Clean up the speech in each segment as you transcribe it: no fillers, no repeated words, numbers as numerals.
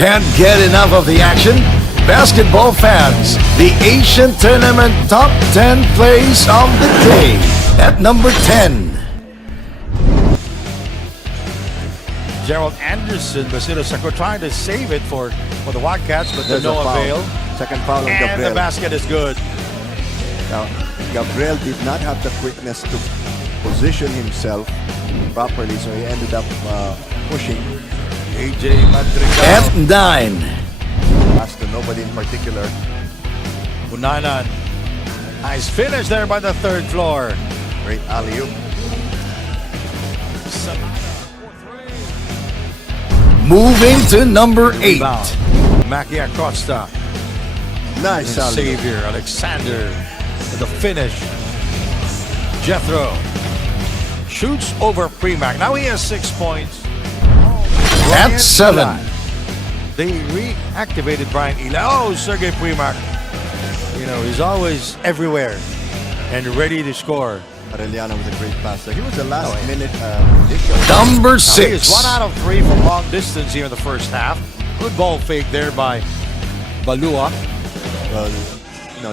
Can't get enough of the action? Basketball fans, the Asian Tournament Top 10 Plays of the Day. At number 10. Gerald Anderson, Basilio Sacco trying to save it for the Wildcats, but there's no avail. Second foul on And Gabriel. the basket is good. Now, Gabriel did not have the quickness to position himself properly, so he ended up pushing AJ Madrigal. At 9. pass to nobody in particular. Unanan. Nice finish there by the third floor. Great alley-oop. Moving to number 8. Rebound. Maki Acosta. Nice And alley-oop. Xavier Alexander with the finish. Jethro shoots over Premac. Now he has 6 points. At 7. They reactivated Brian Ila. Oh, Sergey Premac. You know, he's always everywhere and ready to score. Arellano with a great pass there. He was the last Oh, yeah. minute addition. Number He is 6. 1 out of 3 from long distance here in the first half. Good ball fake there by Balua.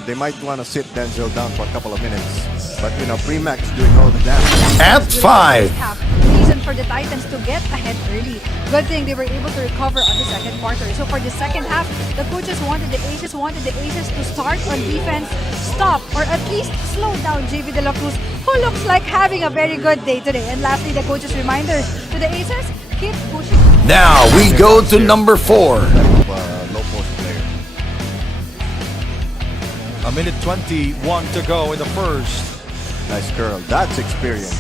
They might want to sit Denzel down for a couple of minutes. But, Premac is doing all the damage. At 5. Reason for the Titans to get ahead early. Good thing they were able to recover on the second quarter. So for the second half, the coaches wanted the Aces to start on defense, stop, or at least slow down JV De La Cruz, who looks like having a very good day today. And lastly, the coaches' reminder to the Aces, keep pushing. Now we go to number 4. Low post player. A minute 21 to go in the first. Nice curl. That's experience.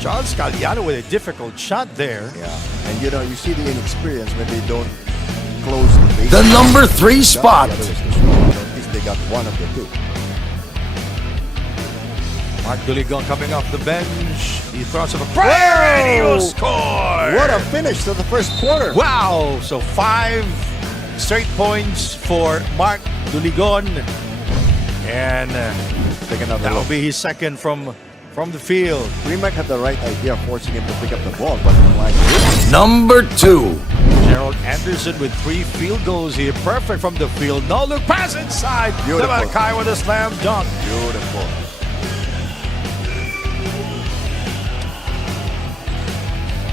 Charles Galliano with a difficult shot there. Yeah. And you see the inexperience when they don't close the base. The number 3 spot. The other is too small. At least they got one of the two. Mark Duligon coming off the bench. He throws up a prayer and he will score. What a finish to the first quarter. Wow! So 5 straight points for Mark Duligon. And Take another that will look. be his second from the field. Premac had the right idea, forcing him to pick up the ball, but like Number 2. Gerald Anderson with 3 field goals here. Perfect from the field. No look pass inside. Beautiful. Kai with a slam dunk. beautiful.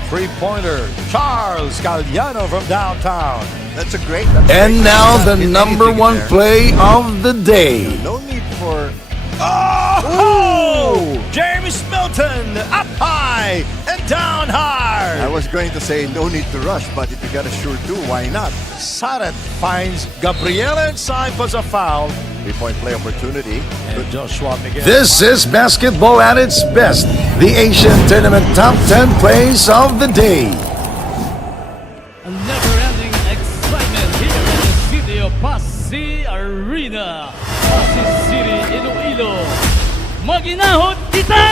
Three-pointer. Charles Galliano from downtown. That's a great. And now the Get number anything in 1 there. play of the day. No need for. Oh! James Milton up high and down hard. I was going to say no need to rush, but if you got a sure do, why not? Sarat finds Gabriela inside, puts a foul. 3-point play opportunity. And Joshua Miguel. This is basketball at its best. The Asian Tournament Top 10 Plays of the Day. A never-ending excitement here in the city of Pasig Arena, Pasig City, Iloilo. Maginahon kita!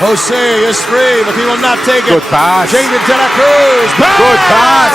Jose is free, but he will not take it. Good pass. Jaden De La Cruz. Good pass.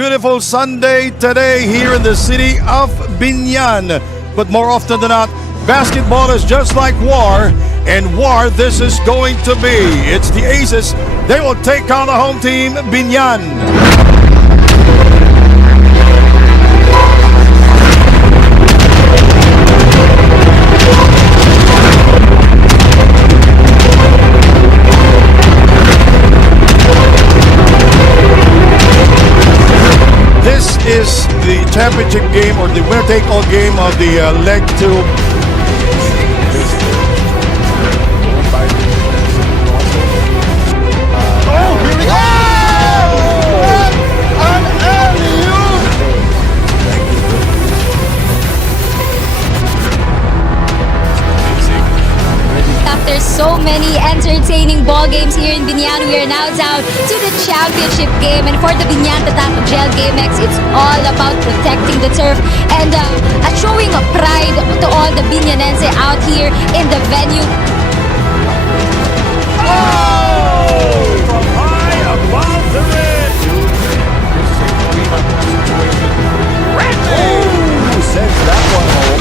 beautiful Sunday today here in the city of Binyan. But more often than not, basketball is just like war, and war this is going to be. It's the Aces. They will take on the home team, Binyan. This is the championship game, or the winner-take-all game of the leg 2. After so many entertaining ball games here in Binyan, we are now down to the championship game. And for the Binyan Tatak Gel GameX, it's all about protecting the turf and showing a pride to all the Binyanense out here in the venue. From high above the rim. Who sends that one home?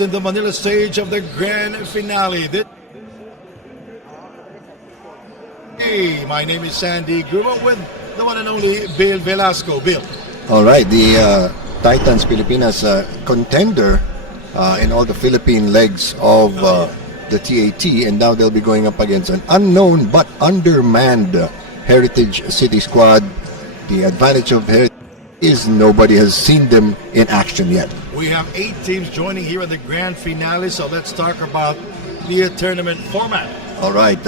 It's in the Manila stage of the grand finale. Hey, my name is Sandy Grumo with the one and only Bill Velasco. Bill. All right, the Titans Pilipinas contender in all the Philippine legs of the TAT, and now they'll be going up against an unknown but undermanned Heritage City squad. The advantage of Heritage is nobody has seen them in action yet. We have 8 teams joining here in the grand finale, so let's talk about the tournament format. All right,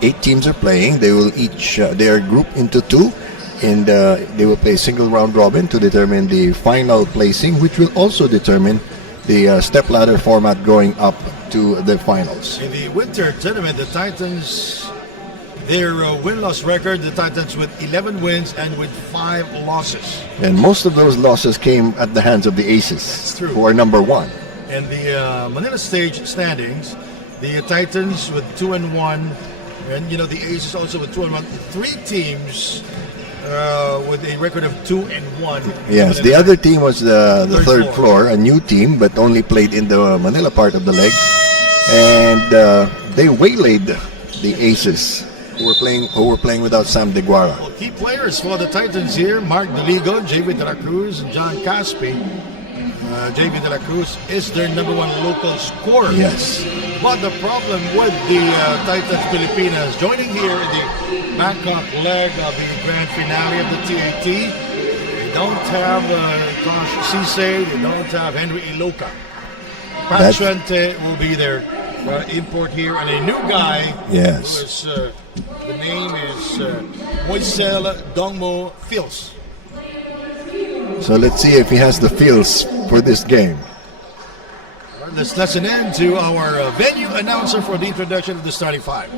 8 teams are playing. They will each they are grouped into 2, and they will play single round robin to determine the final placing, which will also determine the step ladder format going up to the finals. In the winter tournament, the Titans, their win-loss record, the Titans with 11 wins and with 5 losses. And most of those losses came at the hands of the Aces, true. who are number 1. In the Manila stage standings, the Titans with 2-1, and the Aces also with 2-1. 3 teams with a record of 2-1. Yes, the other team was the third floor, a new team, but only played in the Manila part of the leg, and they waylaid the Aces, who were playing without Sam Deguara. Well, key players for the Titans here: Mark Deligo, JV De La Cruz, and John Caspi. JV De La Cruz is their number 1 local scorer. Yes. But the problem with the Titans Pilipinas joining here in the Bangkok leg of the grand finale of the TAT, they don't have Tosh Cisse, they don't have Henry Iloca. Pachuente will be their import here, and a new guy. Yes. Who is, the name is Moisel Dongmo Fils. So let's see if he has the feels for this game. Let's listen in to our venue announcer for the introduction of the starting 5.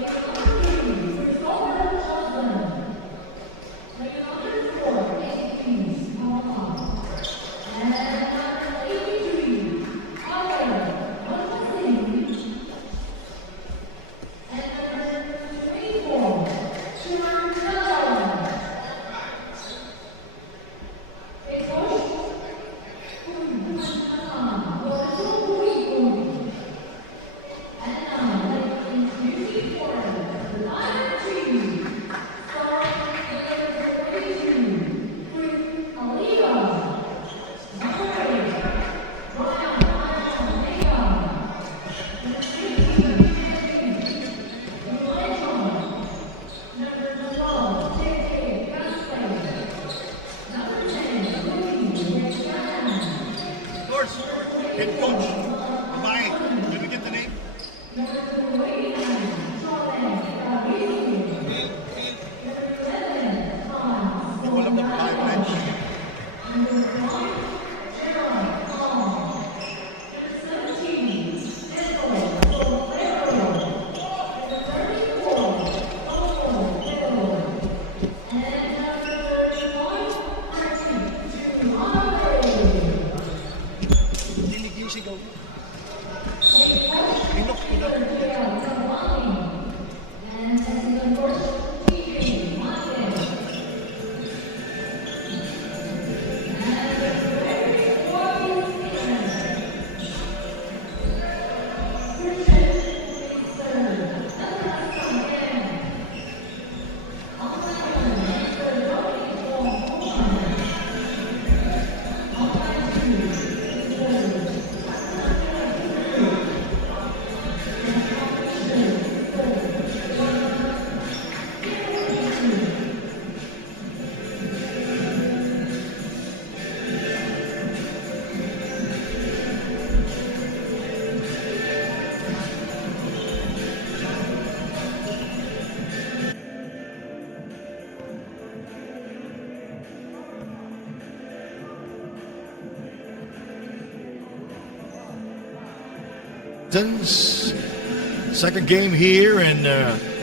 Second game here in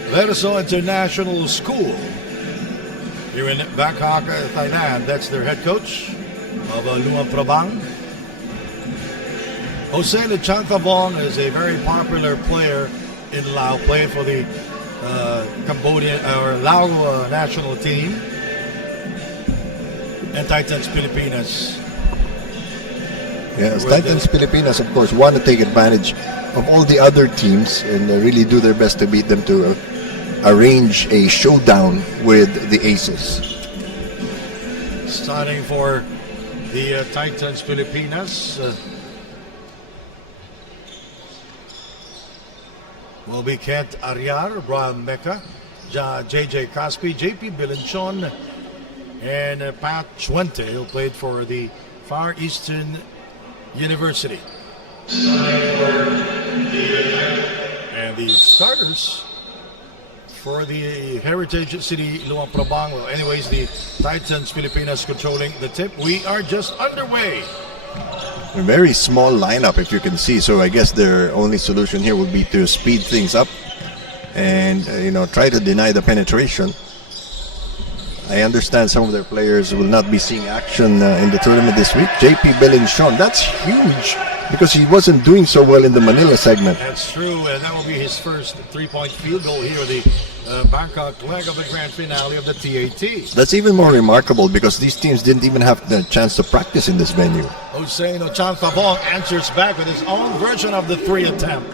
Versal International School here in Bangkok, Thailand. That's their head coach of Luang Prabang. Jose Lechantabong is a very popular player in Laos, playing for the Cambodian or Lao national team. And Titans Pilipinas Yes, Titans Pilipinas, of course, want to take advantage of all the other teams and really do their best to beat them to arrange a showdown with the Aces. Starting for the Titans Pilipinas will be Kent Ariar, Brian Mecca, JJ Caspi, JP Bilenchon, and Pat Chuente, who played for the Far Eastern University. And the starters for the Heritage City Luang Prabang. Well, anyways, the Titans Pilipinas controlling the tip. We are just underway. A very small lineup, if you can see. So I guess their only solution here would be to speed things up and try to deny the penetration. I understand some of their players will not be seeing action in the tournament this week. JP Belinchon, that's huge because he wasn't doing so well in the Manila segment. That's true, and that will be his first three-point field goal here, the Bangkok leg of the grand finale of the TAT. That's even more remarkable because these teams didn't even have the chance to practice in this venue. Hossein Ochanfabong answers back with his own version of the three attempt.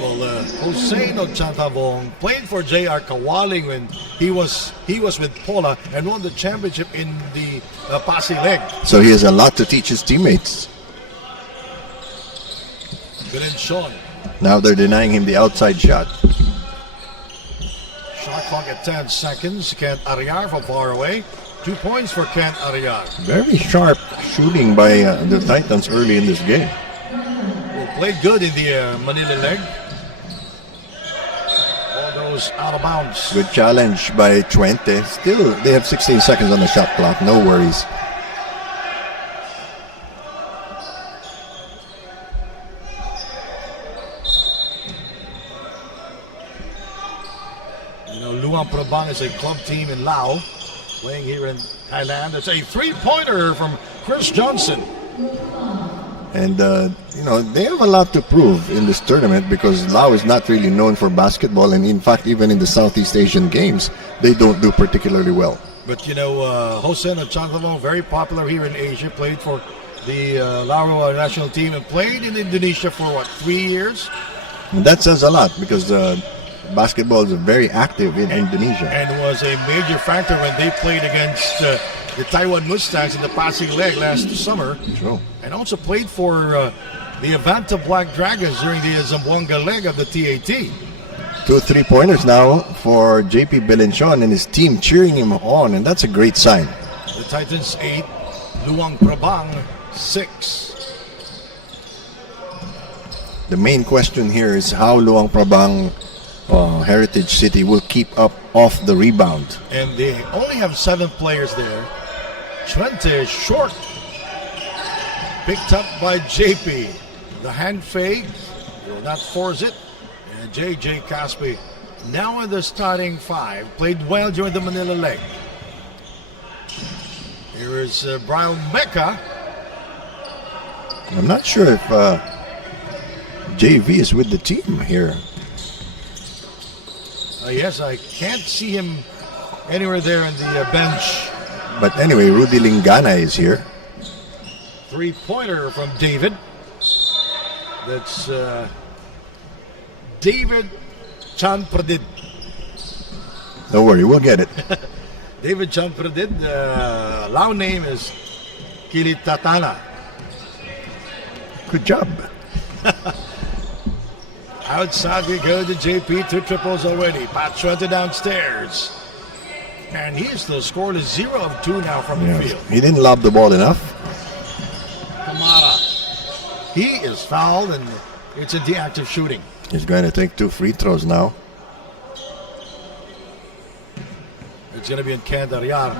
Well, Hossein Ochanfabong played for JR Kawaling when he was with Pola and won the championship in the Pasig leg. So he has a lot to teach his teammates. Belenchon. Now they're denying him the outside shot. Shot clock at 10 seconds. Kent Ariar from far away. 2 points for Kent Ariar. Very sharp shooting by the Titans early in this game. Well, played good in the Manila leg. All goes out of bounds. Good challenge by Chuente. Still, they have 16 seconds on the shot clock. No worries. Luang Prabang is a club team in Laos, playing here in Thailand. It's a three-pointer from Chris Johnson. And, they have a lot to prove in this tournament because Laos is not really known for basketball. And in fact, even in the Southeast Asian games, they don't do particularly well. But, Hossein Ochanfabong, very popular here in Asia, played for the Laos national team and played in Indonesia for, 3 years? And that says a lot because basketball is very active in Indonesia. And was a major factor when they played against the Taiwan Mustangs in the Pasig leg last summer. True. And also played for the Avanta Black Dragons during the Zamboanga leg of the TAT. 2 3-pointers now for JP Belenchon and his team cheering him on, and that's a great sign. The Titans 8, Luang Prabang 6. The main question here is how Luang Prabang Heritage City will keep up off the rebound. And they only have 7 players there. Chuente short. Picked up by JP. The hand fake. Will not force it. And JJ Caspi now in the starting 5. Played well during the Manila leg. Here is Brian Mecca. I'm not sure if JV is with the team here. Yes, I can't see him anywhere there in the bench. But anyway, Rudy Lingana is here. Three-pointer from David. That's David Chanpradid. Don't worry, we'll get it. David Chanpradid. Lao name is Kilitatana. Good job. Outside we go to JP, 2 triples already. Pat Chuente downstairs. And he is still scoreless, 0 of 2 now from the field. He didn't lob the ball enough. Kamara. He is fouled and it's a deactive shooting. He's going to take 2 free throws now. It's going to be in Kent Ariar.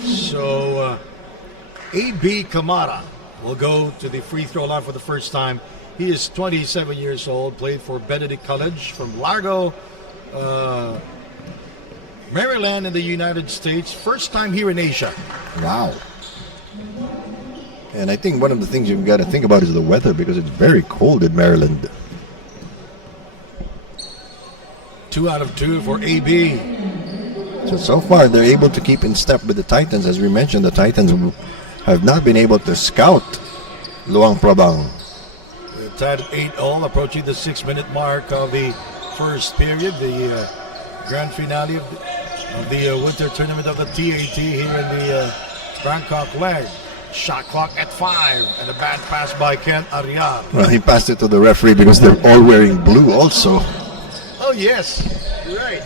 So, A.B. Kamara will go to the free throw line for the first time. He is 27 years old, played for Benedict College from Largo, Maryland in the United States. First time here in Asia. Wow. And I think one of the things you've got to think about is the weather because it's very cold in Maryland. 2 out of 2 for AB. So far they're able to keep in step with the Titans. As we mentioned, the Titans have not been able to scout Luang Prabang. We're tied at 8-all, approaching the 6-minute mark of the first period. The grand finale of the winter tournament of the TAT here in the Bangkok leg. Shot clock at 5, and a bad pass by Ken Ariar. Well, he passed it to the referee because they're all wearing blue also. Oh yes, you're right.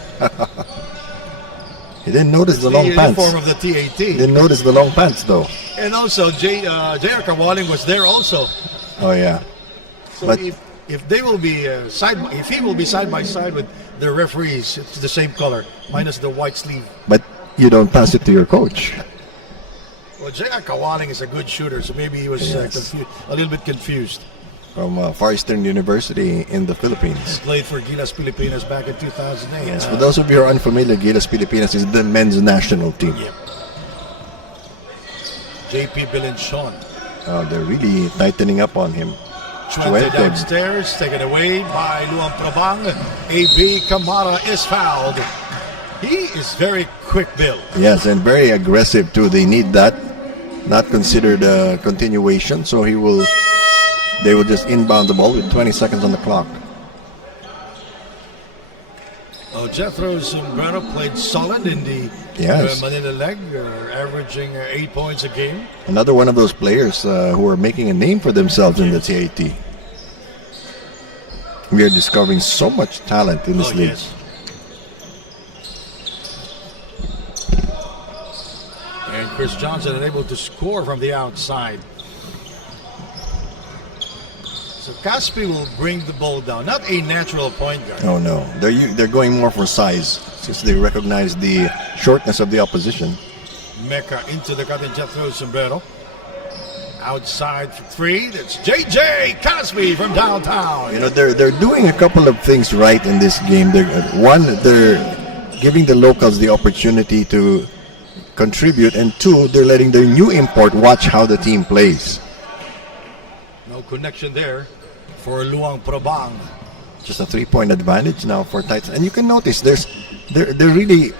He didn't notice the long pants. Uniform of the TAT. Didn't notice the long pants though. And also, J.R. Kawaling was there also. Oh yeah. So But- if they will be if he will be side by side with the referees, it's the same color, minus the white sleeve. But you don't pass it to your coach. Well, J.R. Kawaling is a good shooter, so maybe he was Yes. a little bit confused. From Far Eastern University in the Philippines. Played for Gilas Pilipinas back in 2008. Yes, for those of you who are unfamiliar, Gilas Pilipinas is the men's national team. Yep. J.P. Bilenchon. They're really tightening up on him. Chuente downstairs, taken away by Luang Prabang. A.B. Kamara is fouled. He is very quick, Bill. Yes, and very aggressive too. They need that. Not considered a continuation, so they will just inbound the ball with 20 seconds on the clock. Jethro Sombrero played solid in the Yes. Manila leg, averaging 8 points a game. Another one of those players who are making a name for themselves in the TAT. We are discovering so much talent in this league. Yes. And Chris Johnson unable to score from the outside. So Caspi will bring the ball down. Not a natural point guard. Oh no, they're going more for size since they recognize the shortness of the opposition. Mecca into the cut and Jethro Sombrero. Outside for 3. That's JJ Caspi from downtown. You know, they're doing a couple of things right in this game. They're giving the locals the opportunity to contribute, and 2, they're letting their new import watch how the team plays. No connection there for Luang Prabang. Just a 3-point advantage now for Titans, and you can notice they're really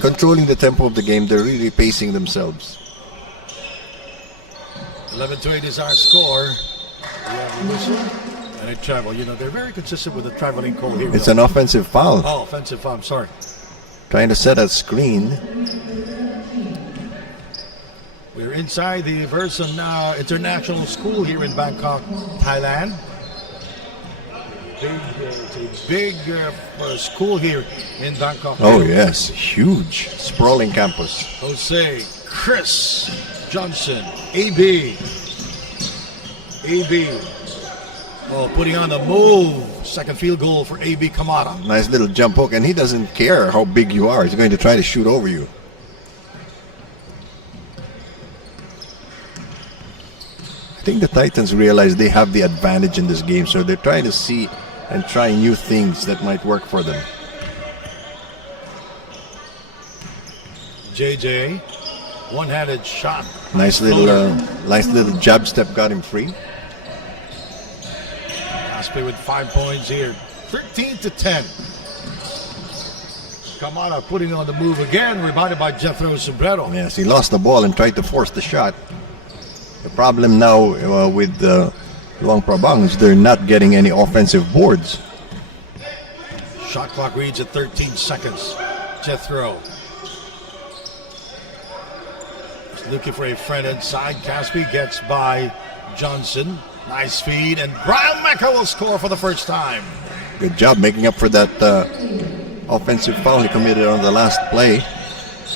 controlling the tempo of the game. They're really pacing themselves. 11-8 is our score. We have a whistle and a travel. You know, they're very consistent with the traveling call here. It's an offensive foul. Oh, offensive foul. I'm sorry. Trying to set a screen. We're inside the Verson International School here in Bangkok, Thailand. It's a big school here in Bangkok. Oh yes, huge, sprawling campus. Jose, Chris Johnson, AB. Oh, putting on the move. Second field goal for AB Kamara. Nice little jump hook, and he doesn't care how big you are. He's going to try to shoot over you. I think the Titans realize they have the advantage in this game, so they're trying to see and try new things that might work for them. JJ, one-handed shot. Nice little jab step got him free. Aspe with 5 points here. 13-10. Kamara putting on the move again, rebounded by Jethro Sombrero. Yes, he lost the ball and tried to force the shot. The problem now with Luang Prabang is they're not getting any offensive boards. Shot clock reads at 13 seconds. Jethro. Just looking for a friend inside. Caspi gets by Johnson. Nice feed, and Brian Mecca will score for the first time. Good job making up for that offensive foul he committed on the last play.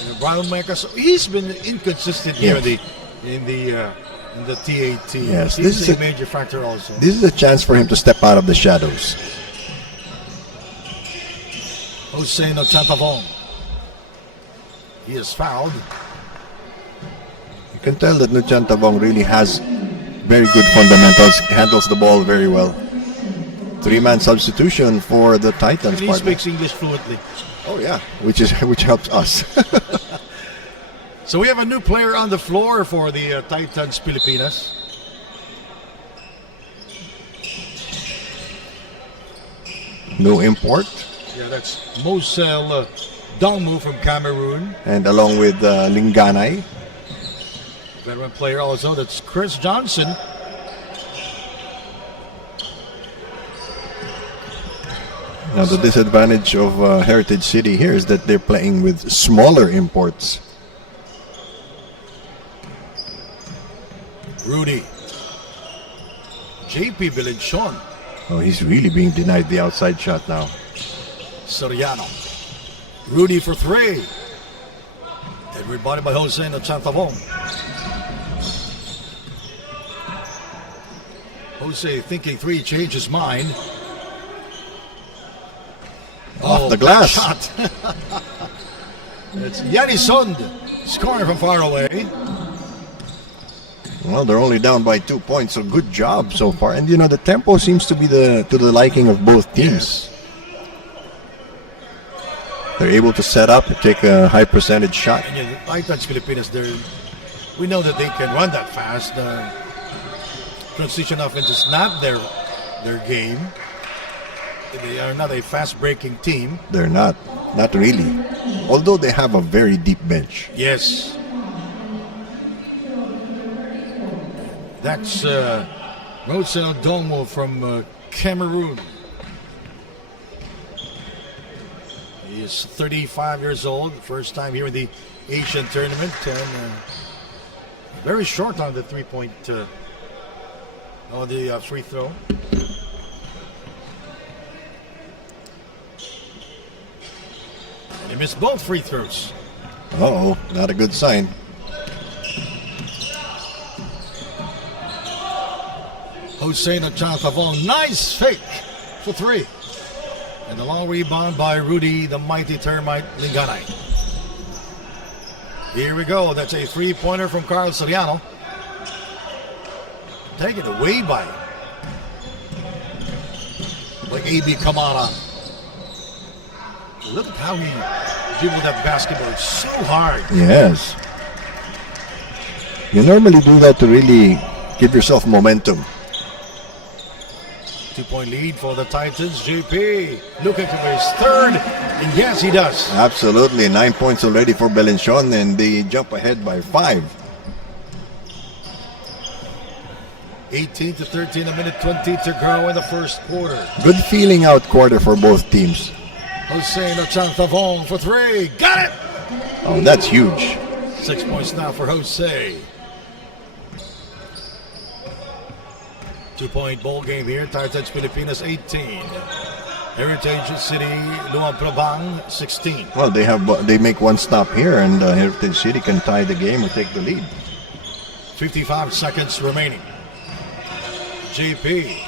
And Brian Mecca, so he's been inconsistent here in the TAT. Yes, He's a major factor also. This is a chance for him to step out of the shadows. Jose Nochantavong. He is fouled. You can tell that Nuchantavong really has very good fundamentals, handles the ball very well. 3-man substitution for the Titans. And he speaks English fluently. Oh yeah, which helps us. So we have a new player on the floor for the Titans Pilipinas. No import. Yeah, that's Mosel Dongmu from Cameroon. And along with Linganay. Veteran player also, that's Chris Johnson. Now, the disadvantage of Heritage City here is that they're playing with smaller imports. Rudy. JP Bilenchon. Oh, he's really being denied the outside shot now. Soriano. Rudy for three. And rebounded by Jose Nachantavong. Jose thinking three, changed his mind. Off the glass. Shot. It's Yanni Sund scoring from far away. Well, they're only down by 2 points, so good job so far. And you know, the tempo seems to be to the liking of both teams. They're able to set up and take a high percentage shot. And the Titans Pilipinas, we know that they can run that fast. Transition offense is not their game. They are not a fast-breaking team. They're not really. Although they have a very deep bench. Yes. That's Rosel Domo from Cameroon. He is 35 years old, first time here in the Asian tournament, and very short on the free throw. And he missed both free throws. Uh-oh, not a good sign. Jose Nachantavong, nice fake for three. And the long rebound by Rudy, the mighty termite Linganay. Here we go. That's a three-pointer from Carl Soriano. Taken away by A.B. Kamara. Look at how he dribbled that basketball. It's so hard. Yes. You normally do that to really give yourself momentum. 2-point lead for the Titans. JP looking for his third, and yes, he does. Absolutely. 9 points already for Belenchon, and they jump ahead by 5. 18-13, a minute 20 to go in the first quarter. Good feeling out quarter for both teams. Jose Nachantavong for three. Got it! Oh, that's huge. 6 points now for Jose. 2-point ball game here. Titans Pilipinas 18. Heritage City Luang Prabang 16. Well, they make one stop here, and Heritage City can tie the game or take the lead. 55 seconds remaining. JP.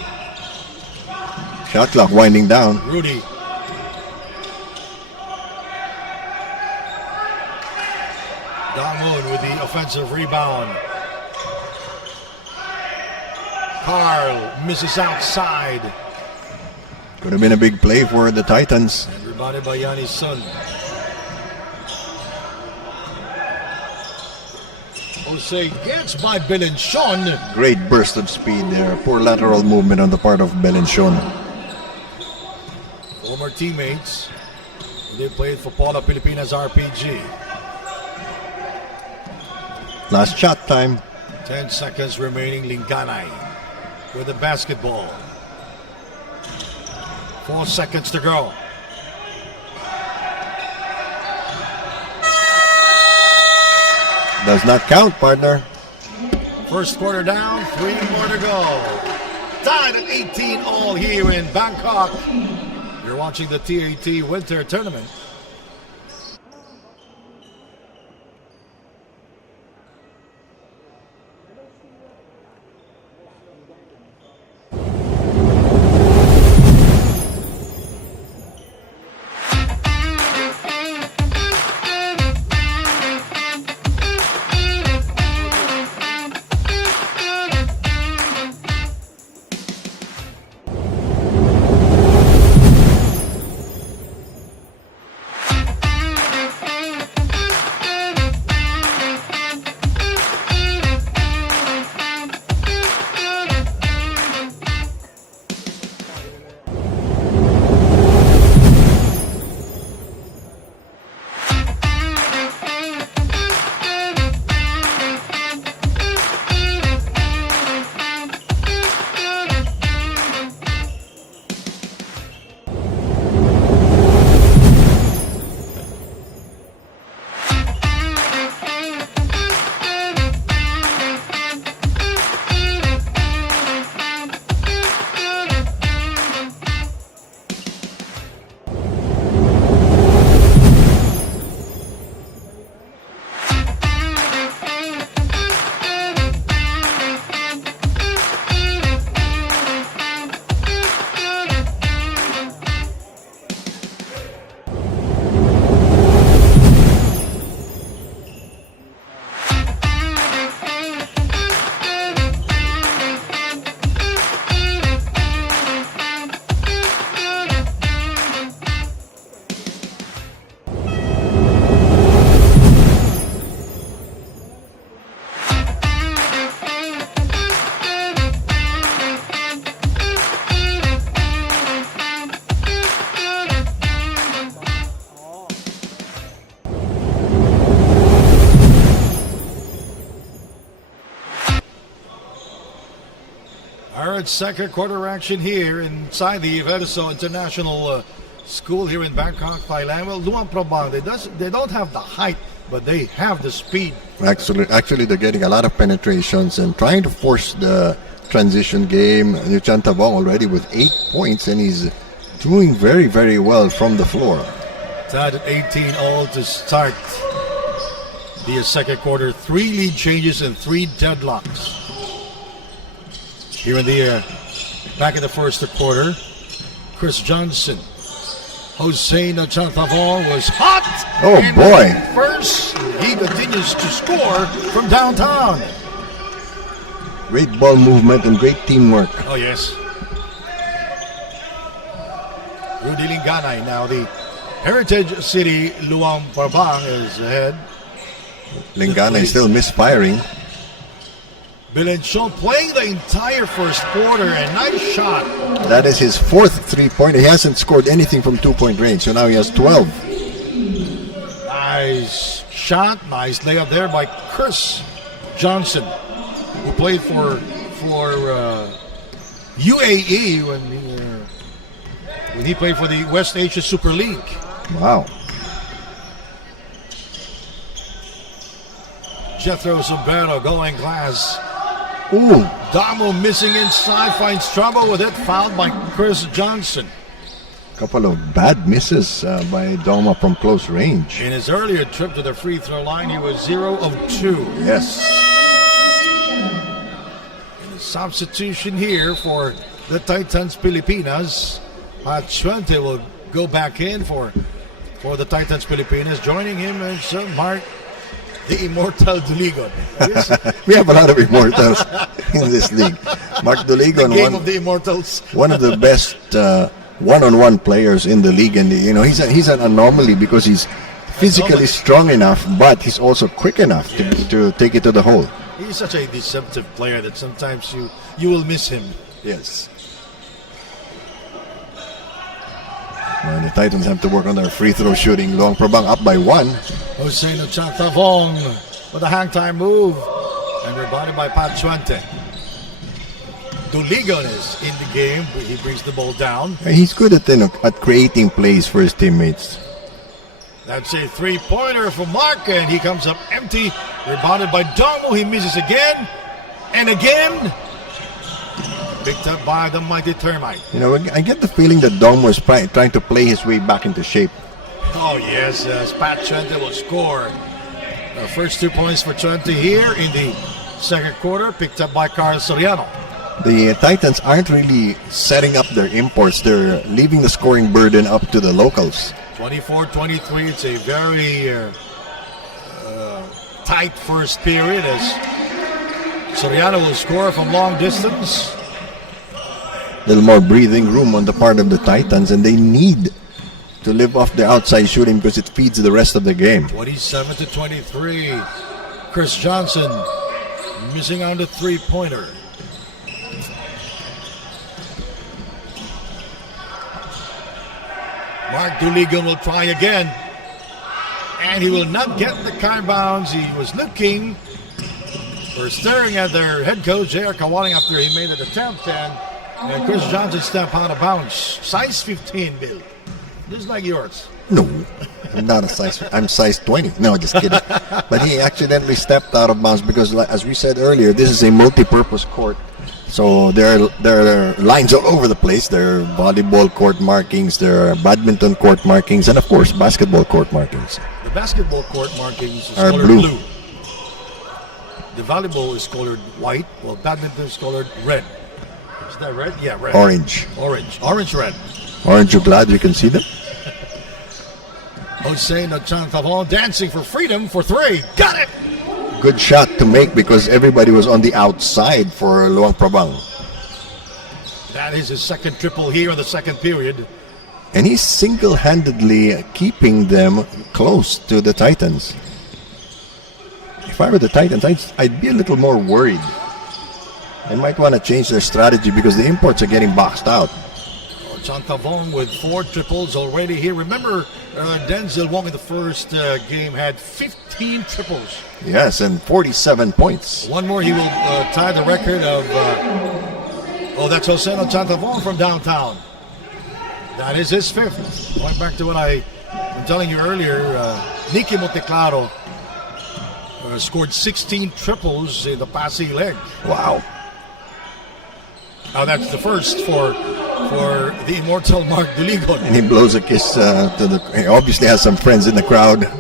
Shot clock winding down. Rudy. Dong-Moon with the offensive rebound. Carl misses outside. Could have been a big play for the Titans. And rebounded by Yanni Sun. Jose gets by Belenchon. Great burst of speed there. Poor lateral movement on the part of Belenchon. Former teammates. They played for Paula Pilipinas RPG. Last shot time. 10 seconds remaining. Linganay with the basketball. 4 seconds to go. Does not count, partner. First quarter down, 3 more to go. Tied at 18 all here in Bangkok. You're watching the TAT Winter Tournament. it's second quarter action here inside the Verso International School here in Bangkok, Thailand. Well, Luang Prabang, they don't have the height, but they have the speed. Actually, they're getting a lot of penetrations and trying to force the transition game. Nuchan Tabong already with 8 points, and he's doing very, very well from the floor. Tied at 18 all to start the second quarter. 3 lead changes and 3 deadlocks. Here in the back in the first quarter, Chris Johnson. Jose Nachantavon was hot. Oh, and boy. First, he continues to score from downtown. Great ball movement and great teamwork. Oh, yes. Rudy Linganay now, the Heritage City Luang Prabang is ahead. Lingana is still misfiring. Bilenchon playing the entire first quarter, and nice shot. That is his 4th 3-pointer. He hasn't scored anything from 2-point range, so now he has 12. Nice shot, nice layup there by Chris Johnson, who played for UAE when he played for the West Asia Super League. Wow. Jethro Zumbero going glass. Ooh. Damo missing inside, finds trouble with it, fouled by Chris Johnson. Couple of bad misses by Doma from close range. In his earlier trip to the free throw line, he was 0 of 2. Yes. And a substitution here for the Titans Pilipinas. Chuente will go back in for the Titans Pilipinas. Joining him is Mark, the Immortal Duligon. We have a lot of immortals in this league. Mark Duligon, Game of the Immortals. one of the best one-on-one players in the league, and he's an anomaly because he's physically strong enough, but he's also quick enough to take it to the hole. He's such a deceptive player that sometimes you will miss him. Yes. And the Titans have to work on their free throw shooting. Luang Prabang up by 1. Jose Nachantavong with a hang time move, and rebounded by Pat Chuente. Duligon is in the game. He brings the ball down. He's good at creating plays for his teammates. That's a three-pointer for Mark, and he comes up empty. Rebounded by Domo. He misses again and again. Picked up by the mighty Termite. I get the feeling that Dom was trying to play his way back into shape. Oh, yes. Pat Chuente will score. First 2 points for Chuente here in the second quarter. Picked up by Carl Soriano. The Titans aren't really setting up their imports. They're leaving the scoring burden up to the locals. 24-23. It's a very tight first period as Soriano will score from long distance. Little more breathing room on the part of the Titans, and they need to live off the outside shooting because it feeds the rest of the game. 27-23. Chris Johnson missing on the three-pointer. Mark Duligon will try again, and he will not get the kind bounds. He was looking or staring at their head coach, J.R. Kawaling, after he made an attempt, and Chris Johnson stepped out of bounds. Size 15, Bill. Just like yours. No, I'm not a size. I'm size 20. No, just kidding. But he accidentally stepped out of bounds because, as we said earlier, this is a multi-purpose court. So there are lines all over the place. There are volleyball court markings, there are badminton court markings, and of course, basketball court markings. The basketball court markings is are colored blue. blue. The volleyball is colored white, while badminton is colored red. Is that red? Yeah, red. Orange. Orange-red. Aren't you glad you can see them? Jose Nachantavon dancing for freedom for three. Got it! Good shot to make because everybody was on the outside for Luang Prabang. That is his second triple here in the second period. And he's single-handedly keeping them close to the Titans. If I were the Titans, I'd be a little more worried. They might want to change their strategy because the imports are getting boxed out. Chantavong with 4 triples already here. Remember, Denzel Wong in the first game had 15 triples. Yes, and 47 points. One more, he will tie the record of Oh, that's Joseno Chantavon from downtown. That is his fifth. Going back to what I'm telling you earlier, Nicky Monteclaro scored 16 triples in the passing leg. Wow. Now that's the first for the immortal Mark Duligon. And he blows a kiss he obviously has some friends in the crowd.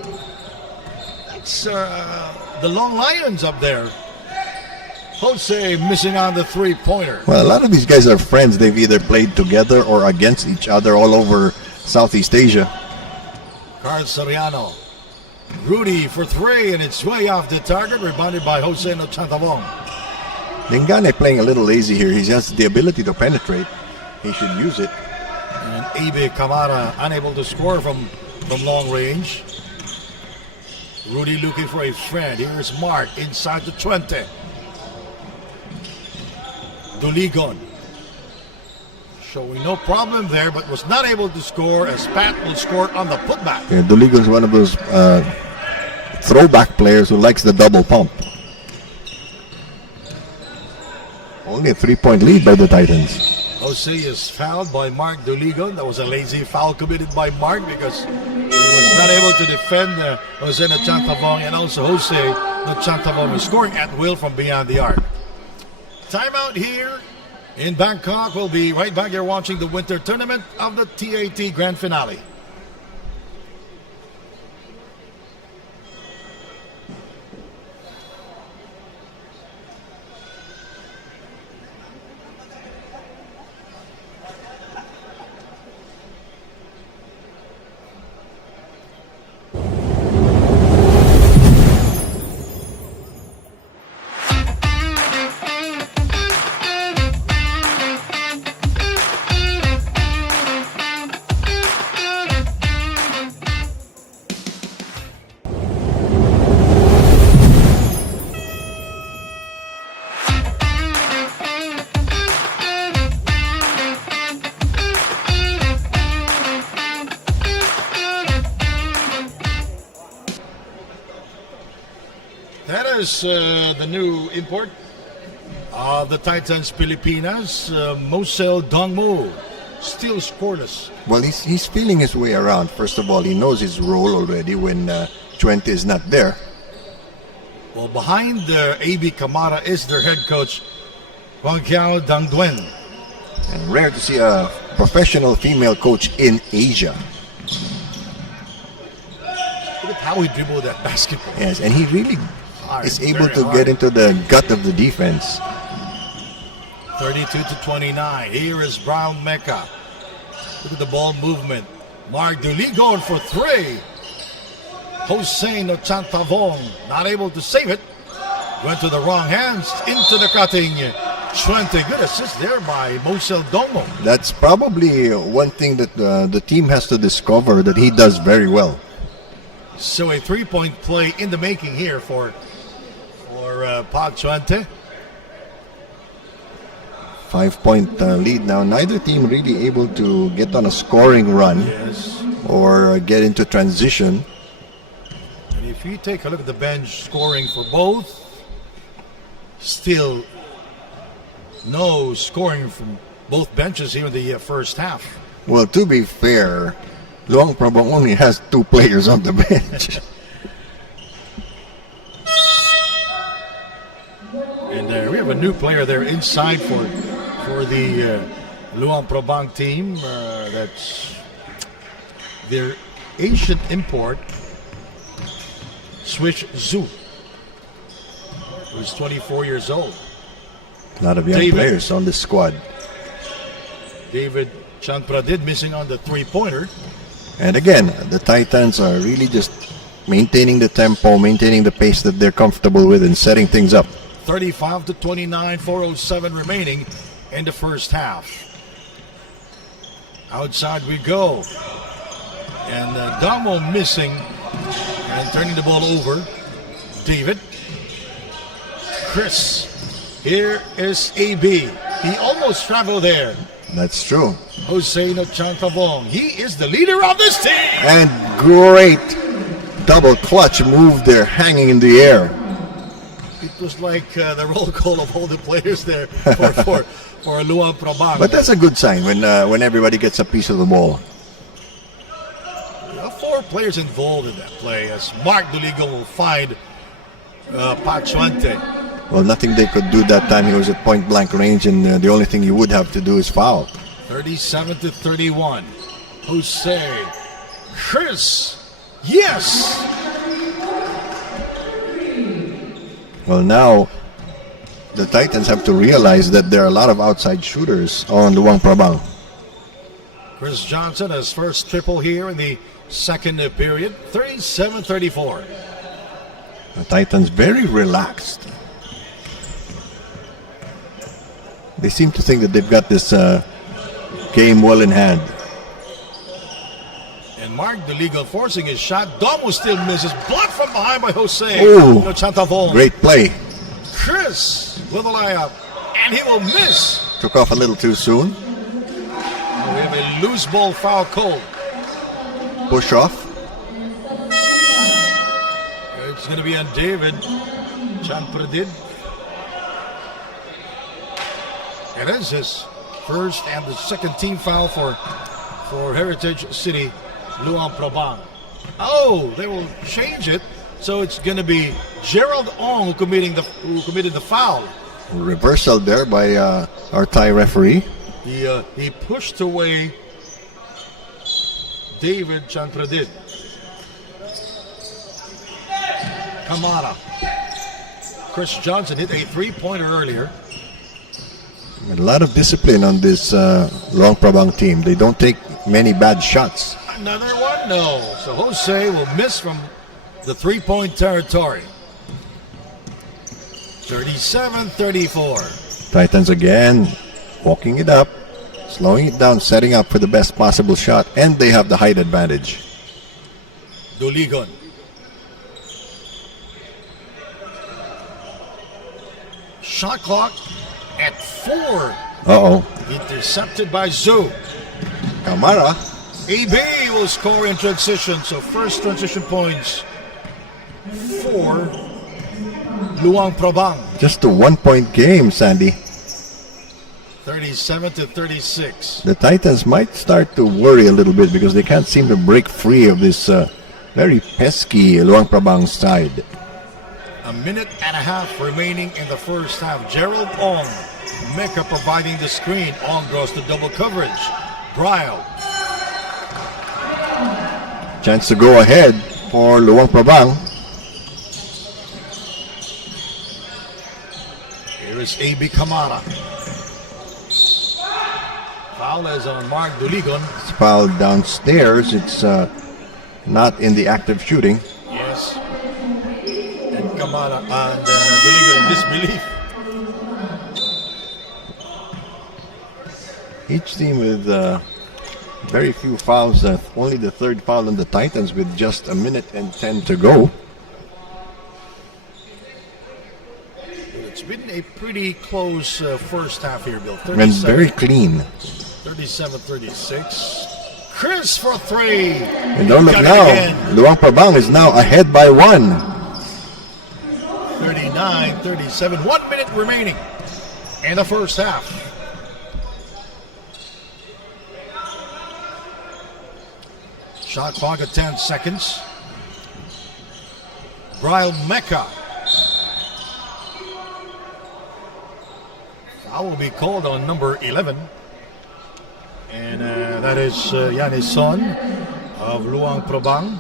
It's the Long Lions up there. Jose missing on the three-pointer. Well, a lot of these guys are friends. They've either played together or against each other all over Southeast Asia. Carl Soriano. Rudy for three, and it's way off the target. Rebounded by Jose Chantavong. Lingane playing a little lazy here. He has the ability to penetrate. He should use it. And Ibe Kamara unable to score from long range. Rudy looking for a friend. Here's Mark inside the 20. Duligon showing no problem there, but was not able to score as Pat will score on the putback. Yeah, Duligon's one of those throwback players who likes the double pump. Only a 3-point lead by the Titans. Jose is fouled by Mark Duligon. That was a lazy foul committed by Mark because he was not able to defend Jose Nachantavong, and also Jose Nachantavong was scoring at will from beyond the arc. Timeout here in Bangkok. We'll be right back here watching the winter tournament of the TAT Grand Finale. That is the new import of the Titans Pilipinas, Mosel Dongmo, still scoreless. Well, he's feeling his way around. First of all, he knows his role already when Chuente is not there. Well, behind A.B. Kamara is their head coach, Wang Kiao Dangduen. And rare to see a professional female coach in Asia. Look at how he dribbled that basketball. Yes, and he really is able to hard. get into the gut of the defense. 32-29. Here is Brown Mecca. Look at the ball movement. Mark Duli going for three. Jose Chantavong not able to save it. Went to the wrong hands. Into the cutting. 20. Good assist there by Mosel Domo. That's probably one thing that the team has to discover that he does very well. So a three-point play in the making here for Pag Chuente. 5-point lead now. Neither team really able to get on a scoring run Yes. or get into transition. And if you take a look at the bench scoring for both, still no scoring from both benches here in the first half. Well, to be fair, Luang Prabang only has 2 players on the bench. And we have a new player there inside for the Luang Prabang team. That's their Asian import, Swish Zhu, who's 24 years old. A lot of young David. players on the squad. David Chanpradid missing on the three-pointer. And again, the Titans are really just maintaining the tempo, maintaining the pace that they're comfortable with, and setting things up. 35-29, 4:07 remaining in the first half. Outside we go. And Damo missing and turning the ball over. David. Chris. Here is AB. He almost traveled there. That's true. Jose Chantavong. He is the leader of this team. And great double clutch move there, hanging in the air. It was like the roll call of all the players there for Luang Prabang. But that's a good sign when everybody gets a piece of the ball. There are 4 players involved in that play as Mark Duligo will find Pachuante. Well, nothing they could do that time. He was at point blank range, and the only thing you would have to do is foul. 37-31. Jose. Chris. Yes. Well, now the Titans have to realize that there are a lot of outside shooters on Luang Prabang. Chris Johnson has first triple here in the second period. 37-34. The Titans very relaxed. They seem to think that they've got this game well in hand. And Mark Deligo forcing his shot. Domo still misses. Blocked from behind by Jose. Ooh, Chantavon. great play. Chris with a layup. And he will miss. Took off a little too soon. We have a loose ball foul call. Push off. It's going to be on David Chanpradid. It is his first and the second team foul for Heritage City, Luang Prabang. Oh, they will change it. So it's going to be Gerald Ong who committed the foul. Reversal there by our Thai referee. He pushed away David Chanpradid. Kamara. Chris Johnson hit a 3-pointer earlier. A lot of discipline on this Luang Prabang team. They don't take many bad shots. Another one? No. So Jose will miss from the 3-point territory. 37-34. Titans again walking it up, slowing it down, setting up for the best possible shot, and they have the height advantage. Duligon. Shot clock at 4. Uh-oh. Intercepted by Zhu. Kamara. AB will score in transition. So first transition points for Luang Prabang. Just a 1-point game, Sandy. 37-36. The Titans might start to worry a little bit because they can't seem to break free of this very pesky Luang Prabang side. A minute and a half remaining in the first half. Gerald Ong. Mecca providing the screen. Ong goes to double coverage. Bryle. Chance to go ahead for Luang Prabang. Here is A.B. Kamara. Foul is on Mark Duligon. It's fouled downstairs. It's not in the active shooting. Yes. And Kamara and Duligon in disbelief. Each team with very few fouls. Only the third foul on the Titans with just a minute and 10 to go. It's been a pretty close first half here, Bill. And very clean. 37-36. Chris for 3. And don't look now. Luang Prabang is now ahead by 1. 39-37. 1 minute remaining in the first half. Shot clock at 10 seconds. Bryle Mecca. Foul will be called on number 11. And that is Yanis Son of Luang Prabang.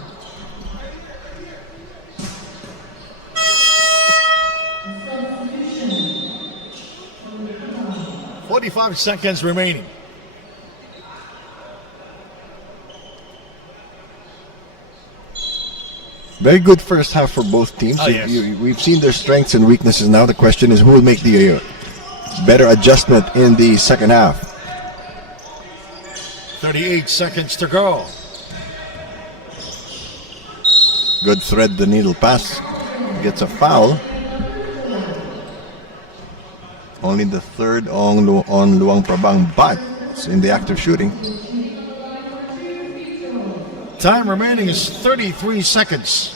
"45 seconds remaining. Very good first half for both teams. Yes. We've seen their strengths and weaknesses now. The question is who will make the better adjustment in the second half. 38 seconds to go. Good thread the needle pass. Gets a foul. Only the third on Luang Prabang, but it's in the active shooting. Time remaining is 33 seconds.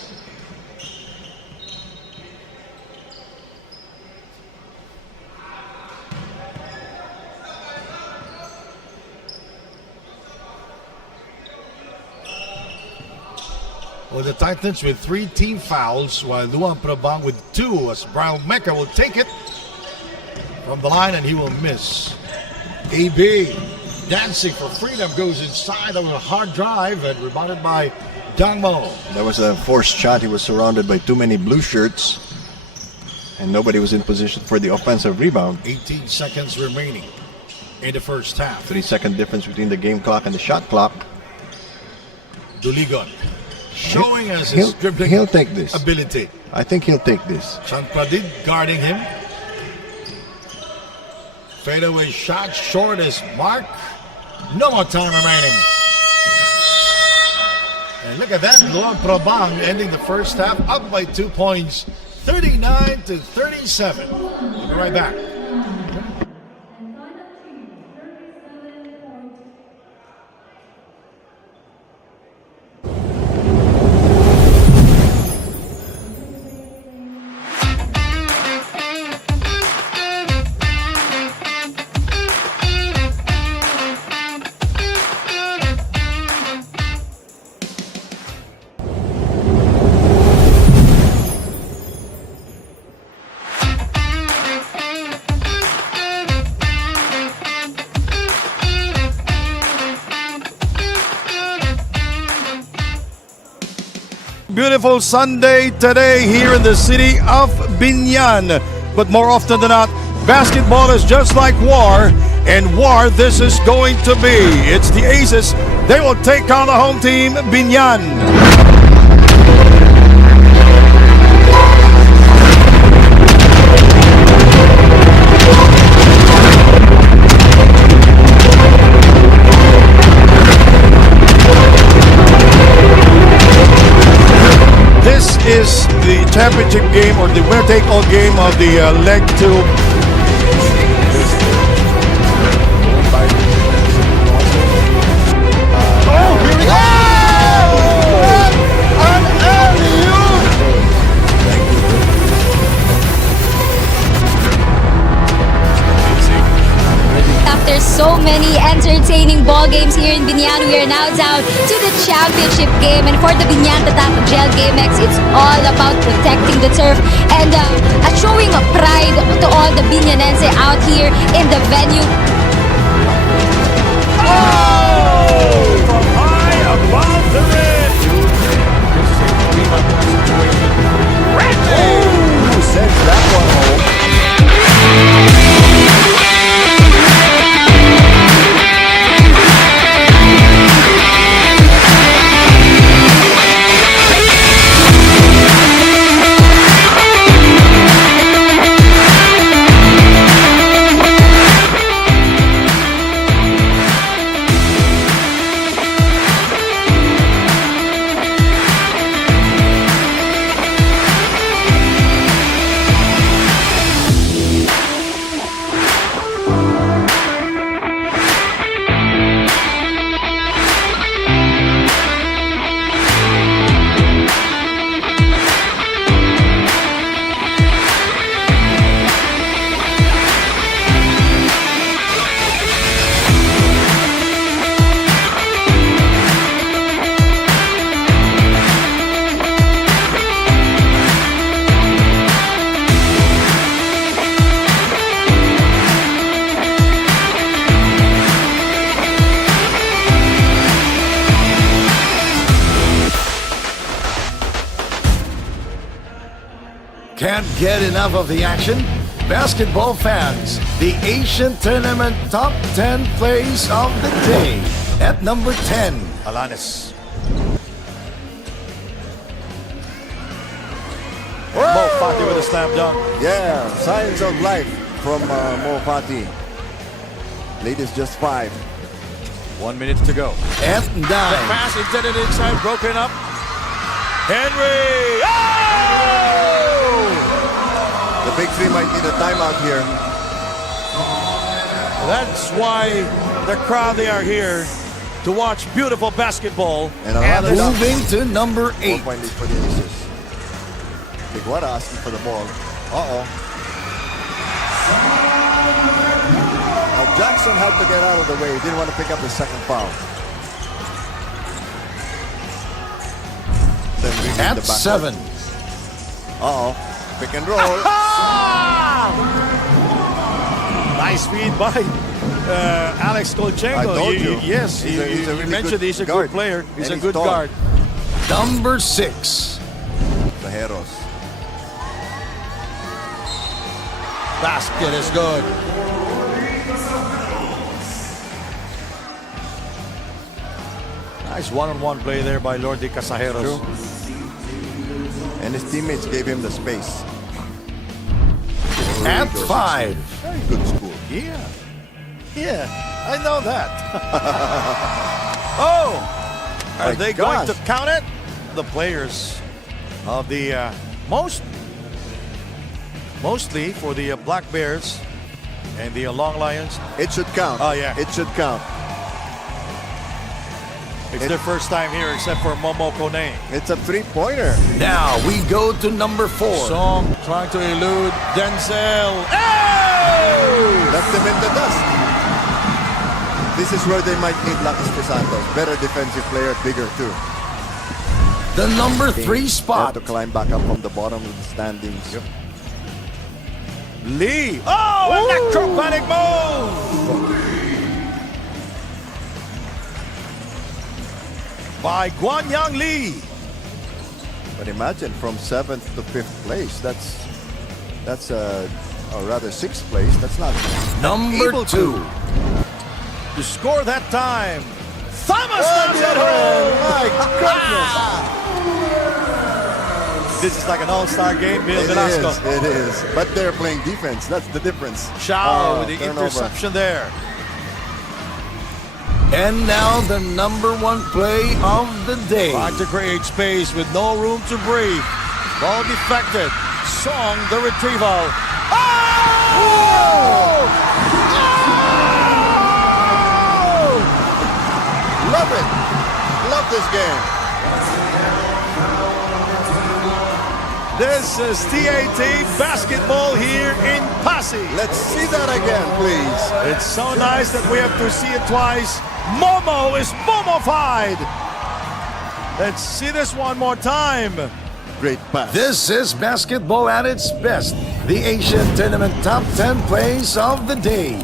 Well, the Titans with 3 team fouls, while Luan Prabang with 2, as Brian Mecca will take it from the line and he will miss. AB dancing for freedom goes inside of a hard drive and rebounded by Dangmo. That was a forced shot. He was surrounded by too many blue shirts, and nobody was in position for the offensive rebound. 18 seconds remaining in the first half. 3-second difference between the game clock and the shot clock. Duligon showing us his dribbling he'll take this. ability. I think he'll take this. Chan Pradid guarding him. Fadeaway shot, short is mark. No more time remaining. And look at that, Luan Prabang ending the first half up by 2 points, 39-37. We'll be right back. Beautiful Sunday today here in the city of Binyan. But more often than not, basketball is just like war. And war this is going to be. It's the Aces. They will take on the home team, Binyan. This is the championship game, or the winner-take-all game of the leg 2. Oh, here we go! An alley-oop! After so many entertaining ball games here in Binyan, we are now down to the championship game. And for the Binyan Tatak Gel GameX, it's all about protecting the turf and showing pride to all the Binyanense out here in the venue. Oh! From high above the rim! This is a 3-1 situation. Who sends that one home? Can't get enough of the action? Basketball fans, the Asian Tournament Top 10 Plays of the Day. At number 10, Alanis. Mo Fati with a slam dunk. Yeah, signs of life from Mo Fati. Latest just 5. 1 minute to go. at 9. The pass intended inside, broken up. Henry! Oh! The big three might need a timeout here. That's why the crowd, they are here to watch beautiful basketball. And a lot of Moving to number 8. 4-point lead for the Aces. Biguara asking for the ball. Uh-oh. Now Jackson had to get out of the way. He didn't want to pick up the second foul. Then At the back. 7. Uh-oh. Pick and roll. Nice feed by Alex Kolchenko. I told you. Yes, He's a you really mentioned good he's a guard. good player. He's And a good tall. guard. Number 6. Tajeros. Basket is good. Nice one-on-one play there by Lordy Casajeros. True. And his teammates gave him the space. At Really good. 5. Very good school. Yeah, I know that. Oh, are My they going gosh. to count it? The players of the mostly for the Black Bears and the Long Lions. It should count. Oh, yeah. It should count. It's their first time here except for Momo Kone. It's a three-pointer. Now we go to number 4. Song trying to elude Denzel. Oh! Left them in the dust. This is where they might need Lakis de Santos. Better defensive player, bigger too. The number 3 They have spot. to climb back up from the bottom of the standings. Lee. Oh, an acrobatic move. By Guanyang Lee. But imagine from 7th to 5th place. That's or rather 6th place. That's not Number able 2. To score that time. Thomas Oh, my goodness! This is like an all-star game, Bill It Velasco. is. It is. But they're playing defense. That's the difference. Shao with the Turnover. interception there. And now the number 1 play of the day. Trying to create space with no room to breathe. Ball deflected. Song the retrieval. Oh! Oh! Love it. Love this game. This is TAT basketball here in Pasig. Let's see that again, please. It's so nice that we have to see it twice. Momo is Momo-fied. Let's see this one more time. Great pass. This is basketball at its best. The Asian Tournament Top 10 Plays of the Day.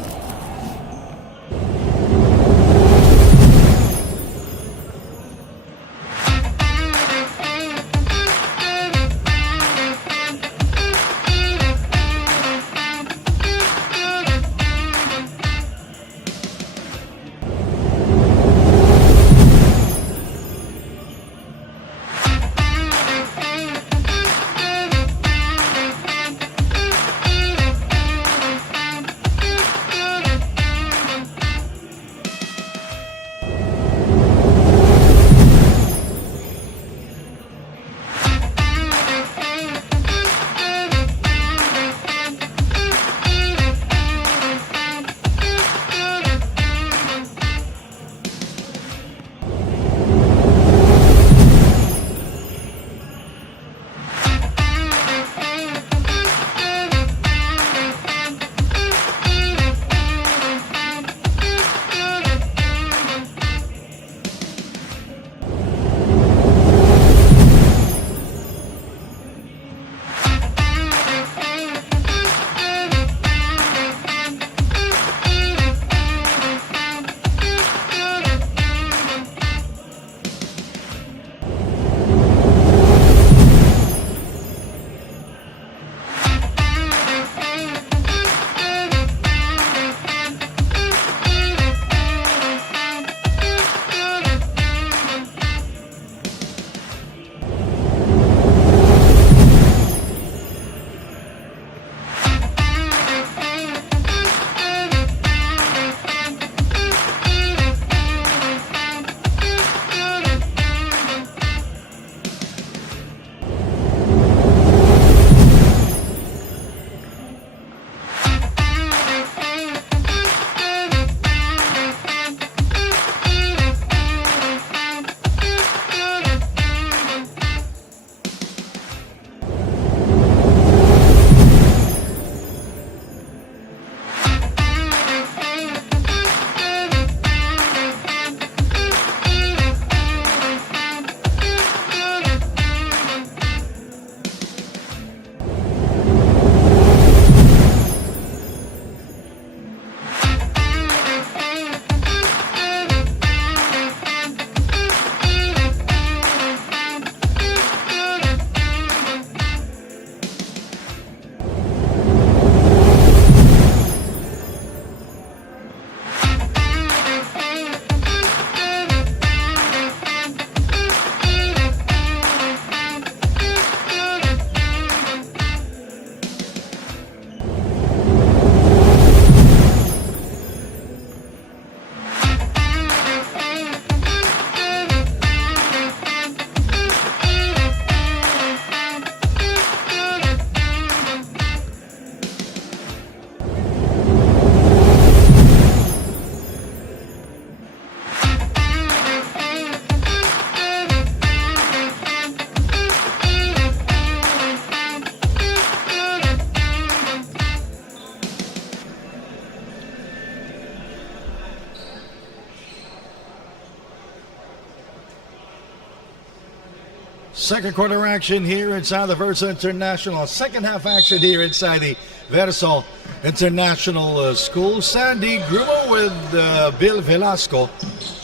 Second quarter action here inside the Versa International. Second half action here inside the Verso International School. Sandy Grumo with Bill Velasco.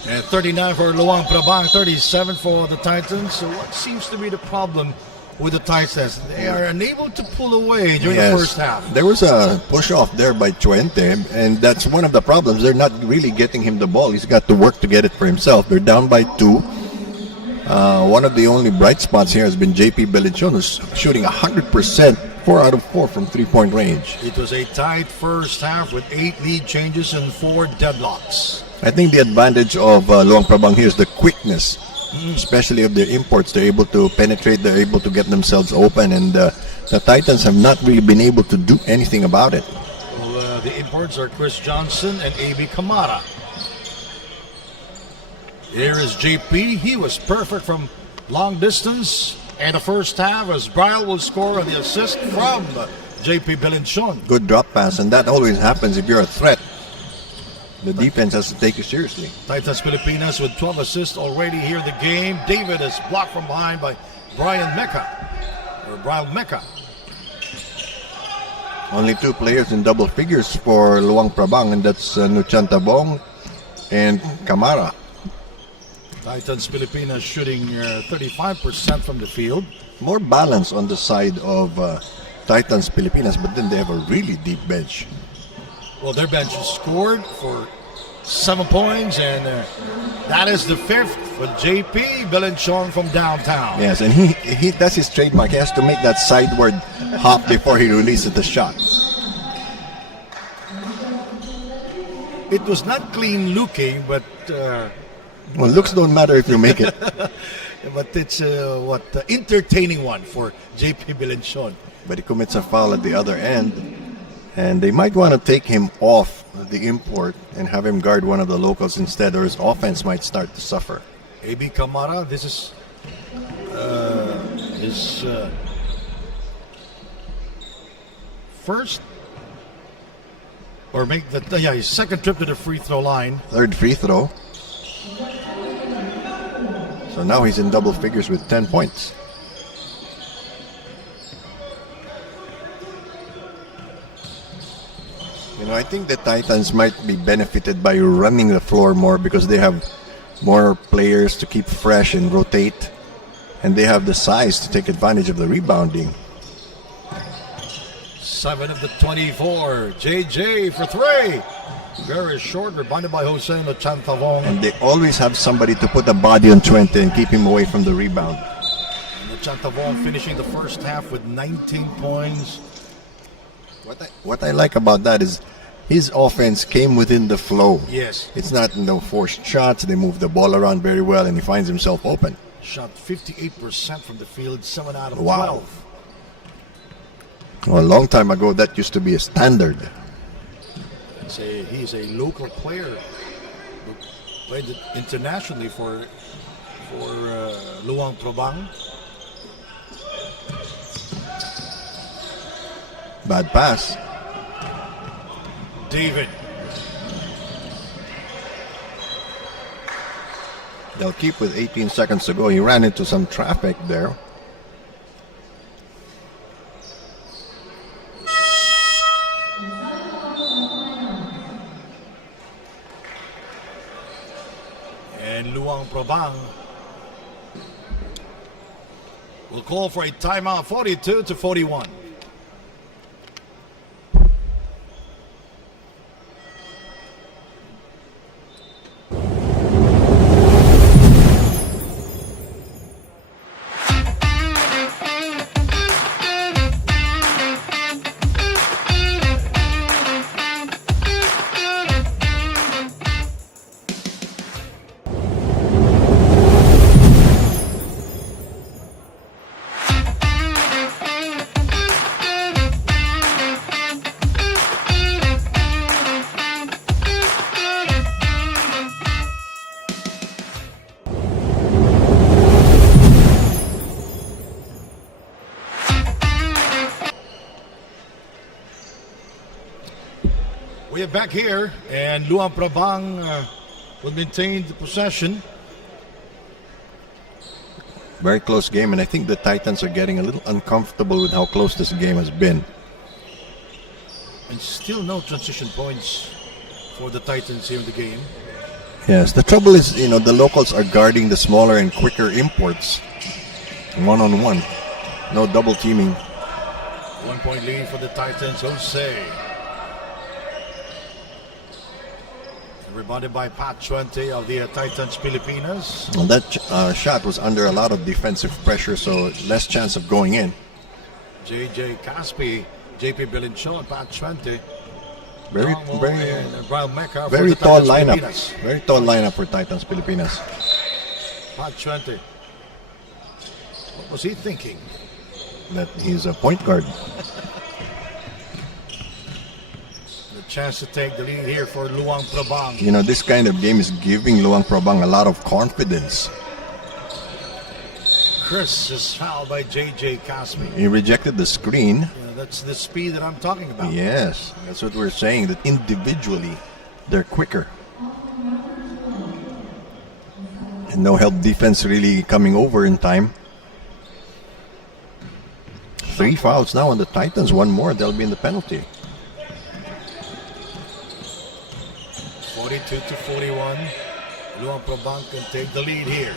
And 39 for Luang Prabang, 37 for the Titans. So what seems to be the problem with the Titans? They are unable to pull away during the first half. There was a push off there by Chuente, and that's one of the problems. They're not really getting him the ball. He's got to work to get it for himself. They're down by 2. One of the only bright spots here has been JP Belichon, who's shooting 100%, 4 out of 4 from 3-point range. It was a tight first half with 8 lead changes and 4 deadlocks. I think the advantage of Luang Prabang here is the quickness, especially of their imports. They're able to penetrate, they're able to get themselves open, and the Titans have not really been able to do anything about it. Well, the imports are Chris Johnson and A.B. Kamara. Here is JP. He was perfect from long distance. And the first half, as Bryle will score on the assist from JP Belenchon. Good drop pass, and that always happens if you're a threat. The defense has to take you seriously. Titans Pilipinas with 12 assists already here in the game. David is blocked from behind by Bryle Mecca. Only 2 players in double figures for Luang Prabang, and that's Nuchantabong and Kamara. Titans Pilipinas shooting 35% from the field. More balance on the side of Titans Pilipinas, but then they have a really deep bench. Well, their bench scored for 7 points, and that is the 5th for JP Belenchon from downtown. Yes, and he that's his trademark. He has to make that sideward hop before he releases the shot. It was not clean looking, but Well, looks don't matter if you make it. but it's entertaining one for JP Belenchon. But he commits a foul at the other end, and they might want to take him off the import and have him guard one of the locals instead, or his offense might start to suffer. A.B. Kamara, this is his first, or his second trip to the free throw line. Third free throw. So now he's in double figures with 10 points. You know, I think the Titans might be benefited by running the floor more because they have more players to keep fresh and rotate, and they have the size to take advantage of the rebounding. 7 of the 24. JJ for 3. Very short, rebounded by Jose Nochantavong. And they always have somebody to put a body on Chuente and keep him away from the rebound. Nochantavong finishing the first half with 19 points. What I like about that is his offense came within the flow. Yes. It's not no forced shots. They move the ball around very well, and he finds himself open. Shot 58% from the field, 7 out of 12. Wow. Well, a long time ago, that used to be a standard. He's a local player who played internationally for Luang Prabang. Bad pass. David. They'll keep with 18 seconds to go. He ran into some traffic there. And Luang Prabang will call for a timeout, 42-41. We are back here, and Luang Prabang will maintain the possession. Very close game, and I think the Titans are getting a little uncomfortable with how close this game has been. And still no transition points for the Titans here in the game. Yes, the trouble is, the locals are guarding the smaller and quicker imports. One-on-one. No double teaming. 1 point lead for the Titans. Jose. Rebounded by Pat 20 of the Titans Pilipinas. Well, that shot was under a lot of defensive pressure, so less chance of going in. JJ Caspi, JP Belinchon, Pat 20. Very Brian Mecca very for the tall Titans lineup. Pilipinas. Very tall lineup for Titans Pilipinas. Pat 20. What was he thinking? That he's a point guard. The chance to take the lead here for Luang Prabang. This kind of game is giving Luang Prabang a lot of confidence. Chris is fouled by JJ Caspi. He rejected the screen. That's the speed that I'm talking about. Yes, that's what we're saying, that individually they're quicker. And no help defense really coming over in time. 3 fouls now on the Titans. 1 more, they'll be in the penalty. 42-41. Luang Prabang can take the lead here.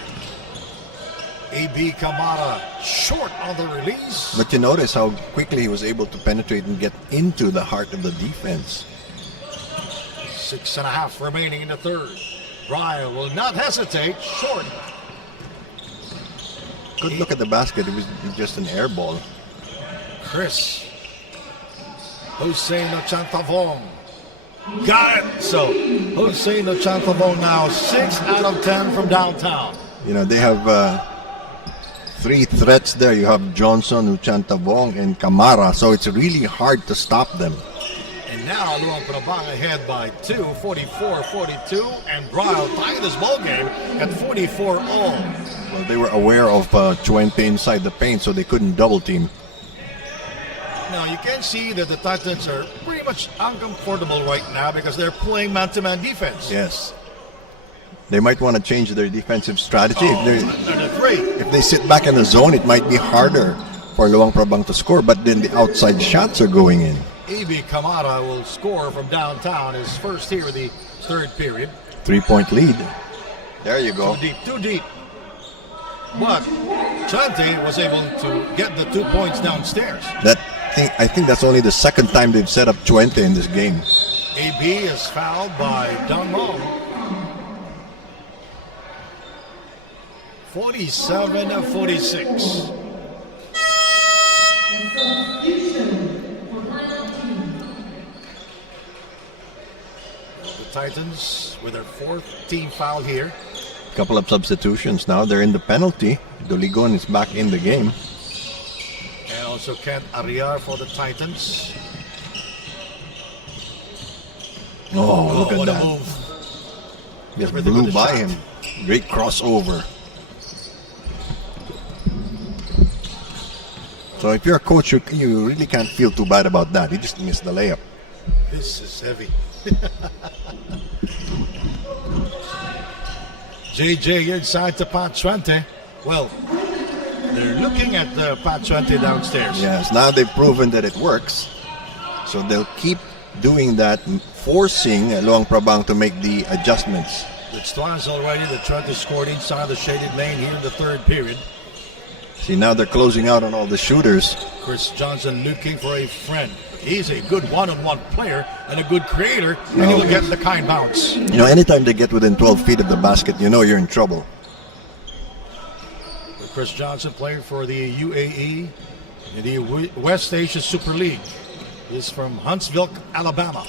AB Kamara short on the release. But you notice how quickly he was able to penetrate and get into the heart of the defense. 6.5 remaining in the third. Ryan will not hesitate. Short. Good look at the basket. It was just an air ball. Chris. Hussein Ochantavong. Got it. So Hussein Ochantavong now 6 out of 10 from downtown. They have 3 threats there. You have Johnson, Uchantavong, and Kamara. So it's really hard to stop them. And now Luang Prabang ahead by 2, 44-42, and Bryle tied this ball game at 44 all. Well, they were aware of Chuente inside the paint, so they couldn't double team. Now you can see that the Titans are pretty much uncomfortable right now because they're playing man-to-man defense. Yes. They might want to change their defensive strategy. If they sit back in the zone, it might be harder for Luang Prabang to score, but then the outside shots are going in. AB Kamara will score from downtown, his first here in the third period. 3-point lead. There you go. Too deep. But Chante was able to get the 2 points downstairs. I think that's only the second time they've set up Chuente in this game. AB is fouled by Dong Mong. 47-46. The Titans with their 4th team foul here. Couple of substitutions now. They're in the penalty. Doligon is back in the game. And also Kent Arriar for the Titans. Oh, look at what that. a move. Just Everything with blew the by shot. him. Great crossover. So if you're a coach, you really can't feel too bad about that. He just missed the layup. This is heavy. JJ inside to Pat Chuente. Well, they're looking at Pat Chuente downstairs. Yes, now they've proven that it works. So they'll keep doing that, forcing Luang Prabang to make the adjustments. It's twice already that Chuente scored inside the shaded lane here in the third period. See, now they're closing out on all the shooters. Chris Johnson looking for a friend. He's a good one-on-one player and a good creator, and he will get the kind bounce. Anytime they get within 12 feet of the basket, you're in trouble. Chris Johnson playing for the UAE in the West Asia Super League. He's from Huntsville, Alabama.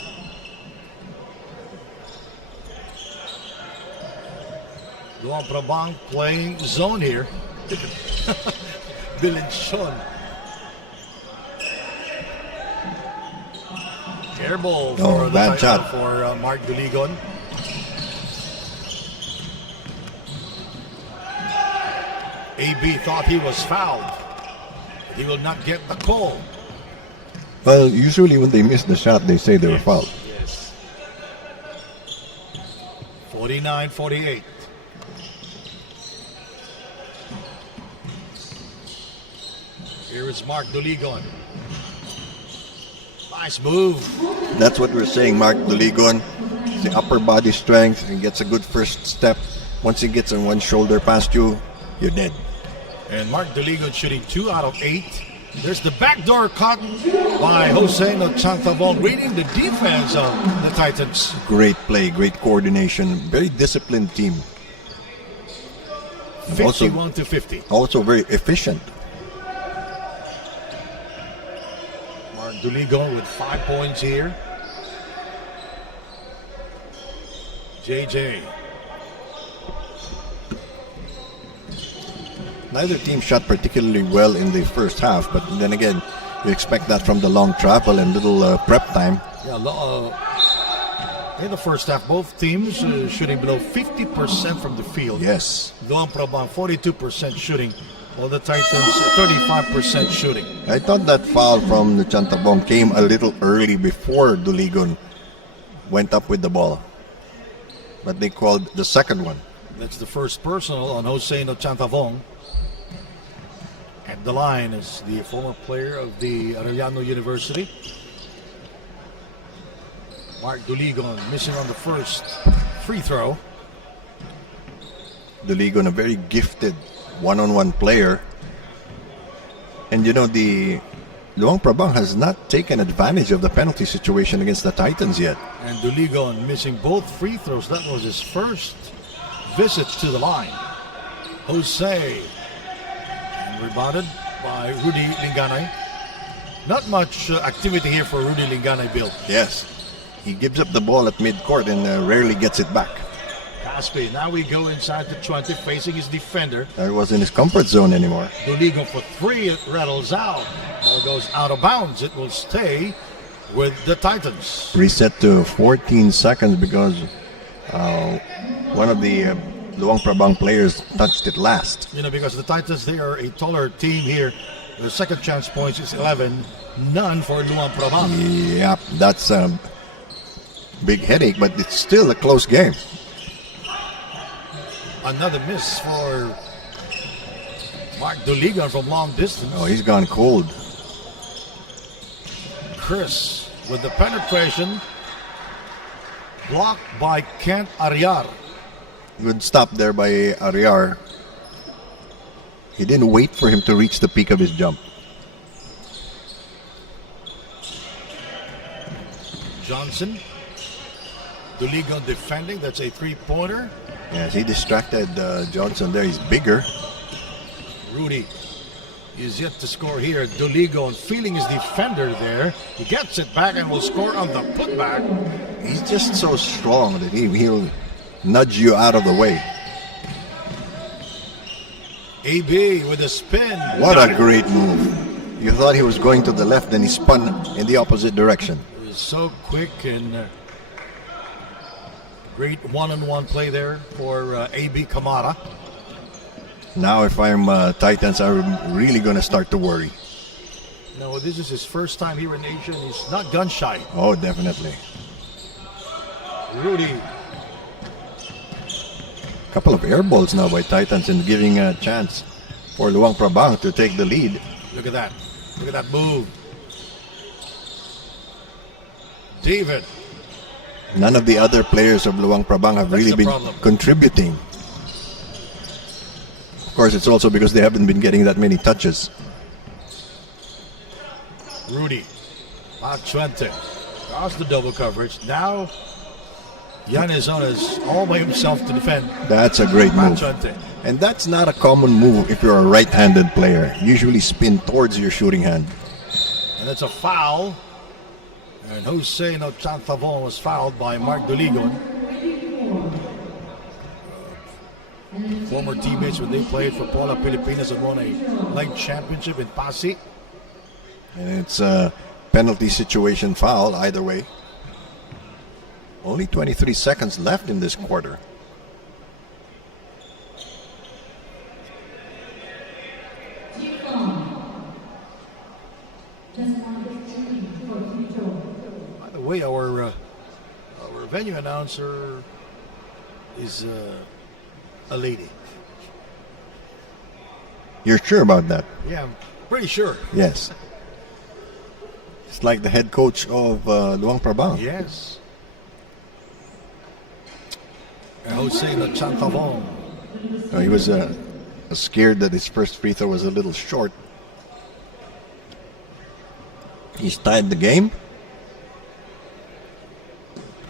Luang Prabang playing zone here. Belinchon. Air ball for bad shot. for Mark Doligon. AB thought he was fouled. He will not get the call. Well, usually when they miss the shot, they say they were fouled. Yes. 49-48. Here is Mark Duligon. Nice move. That's what we're saying, Mark Duligon. The upper body strength. He gets a good first step. Once he gets on one shoulder past you, you're dead. And Mark Duligon shooting 2 out of 8. There's the backdoor cut by Jose Nochantabon, reading the defense of the Titans. Great play, great coordination. Very disciplined team. 51 to 50. Also very efficient. Mark Duligon with 5 points here. JJ. Neither team shot particularly well in the first half, but then again, you expect that from the long travel and little prep time. Yeah, in the first half, both teams shooting below 50% from the field. Yes. Luang Prabang 42% shooting, while the Titans 35% shooting. I thought that foul from the Chantabong came a little early before Duligon went up with the ball. But they called the second one. That's the first personal on Jose Nochantabong. At the line is the former player of the Arellano University. Mark Duligon missing on the first free throw. Duligon, a very gifted one-on-one player. And you know, the Luang Prabang has not taken advantage of the penalty situation against the Titans yet. And Duligon missing both free throws. That was his first visit to the line. Jose. And rebounded by Rudy Linganay. Not much activity here for Rudy Linganay, Bill. Yes. He gives up the ball at midcourt and rarely gets it back. Caspi, now we go inside the 20, facing his defender. He wasn't in his comfort zone anymore. Duligon for 3, it rattles out. Ball goes out of bounds. It will stay with the Titans. Reset to 14 seconds because one of the Luang Prabang players touched it last. You know, because the Titans, they are a taller team here. The second chance points is 11. None for Luang Prabang. Yep, that's a big headache, but it's still a close game. Another miss for Mark Duligon from long distance. Oh, he's gone cold. Chris with the penetration. Blocked by Kent Ariar. Good stop there by Ariar. He didn't wait for him to reach the peak of his jump. Johnson. Duligon defending. That's a three-pointer. Yes, he distracted Johnson there. He's bigger. Rudy is yet to score here. Duligon feeling his defender there. He gets it back and will score on the putback. He's just so strong that he'll nudge you out of the way. AB with a spin. What a great move. You thought he was going to the left, then he spun in the opposite direction. It was so quick and great one-on-one play there for AB Kamara. Now if I'm Titans, I'm really going to start to worry. No, this is his first time here in Asia. He's not gun shy. Oh, definitely. Rudy. Couple of air balls now by Titans and giving a chance for Luang Prabang to take the lead. Look at that. Look at that move. David. None of the other players of Luang Prabang have really been contributing. Of course, it's also because they haven't been getting that many touches. Rudy. Pachuente. Across the double coverage. Now, Yanezon is all by himself to defend. That's a great move. Pachuente. And that's not a common move if you're a right-handed player. Usually spin towards your shooting hand. And it's a foul. And Jose Nochantabon was fouled by Mark Duligon. Former teammates when they played for Paula Pilipinas and won a light championship in Pasig. And it's a penalty situation foul either way. Only 23 seconds left in this quarter. By the way, our venue announcer is a lady. You're sure about that? Yeah, Pretty sure. Yes. It's like the head coach of Luang Prabang. Yes. And Jose Chantavon. He was scared that his first free throw was a little short. He's tied the game.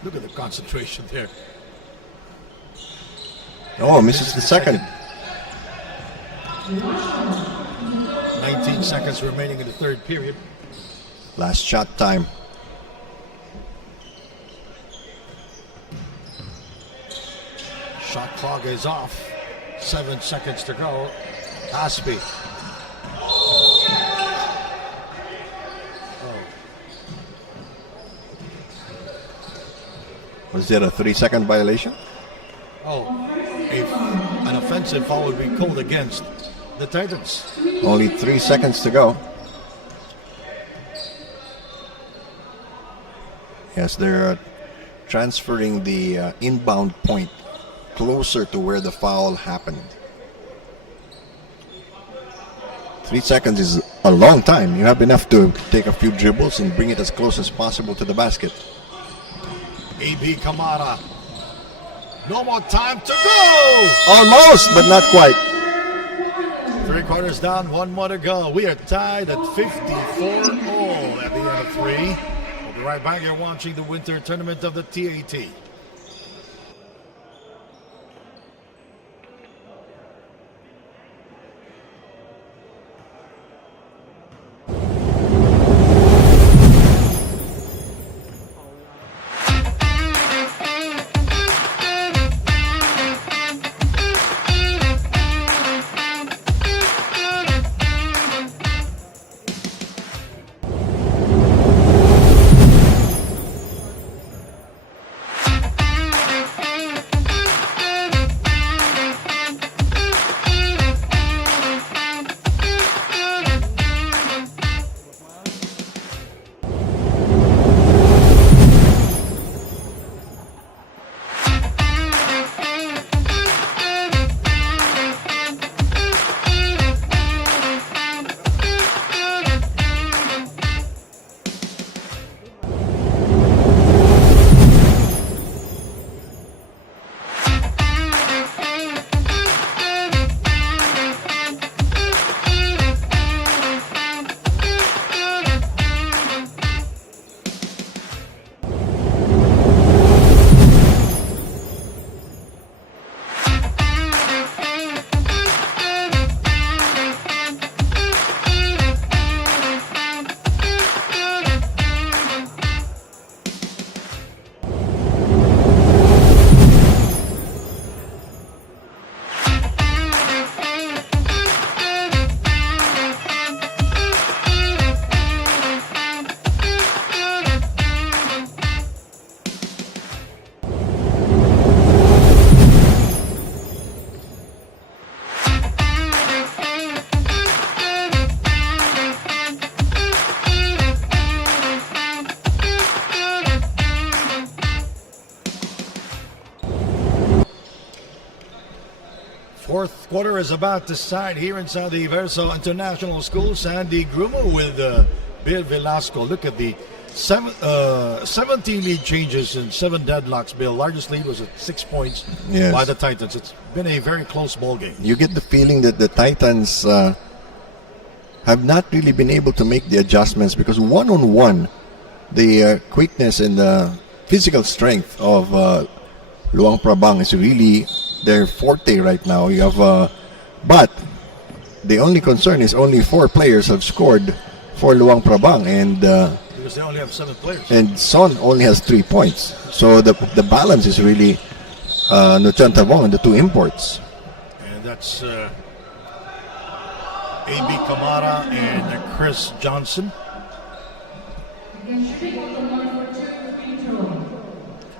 Look at the concentration there. Oh, misses the second. 19 seconds remaining in the third period. Last shot time. Shot clock is off. 7 seconds to go. Aspi. Was there a 3-second violation? Oh, an offensive foul would be called against the Titans. Only 3 seconds to go. Yes, they're transferring the inbound point closer to where the foul happened. 3 seconds is a long time. You have enough to take a few dribbles and bring it as close as possible to the basket. A.B. Kamara. No more time to go! Almost, but not quite. 3 quarters down, 1 more to go. We are tied at 54-all at the end of 3. We'll be right back. You're watching the winter tournament of the TAT. Fourth quarter is about to start here inside the Verso International School. Sandy Grumo with Bill Velasco. Look at the 17 lead changes and 7 deadlocks. Bill, largest lead was at 6 points by the Titans. It's been a very close ball game. You get the feeling that the Titans have not really been able to make the adjustments because one-on-one, the quickness and the physical strength of Luang Prabang is really their forte right now. You have, but the only concern is only 4 players have scored for Luang Prabang, and because they only have 7 players. And Son only has 3 points. So the balance is really Nuchan Tavong and the 2 imports. And that's A.B. Kamara and Chris Johnson.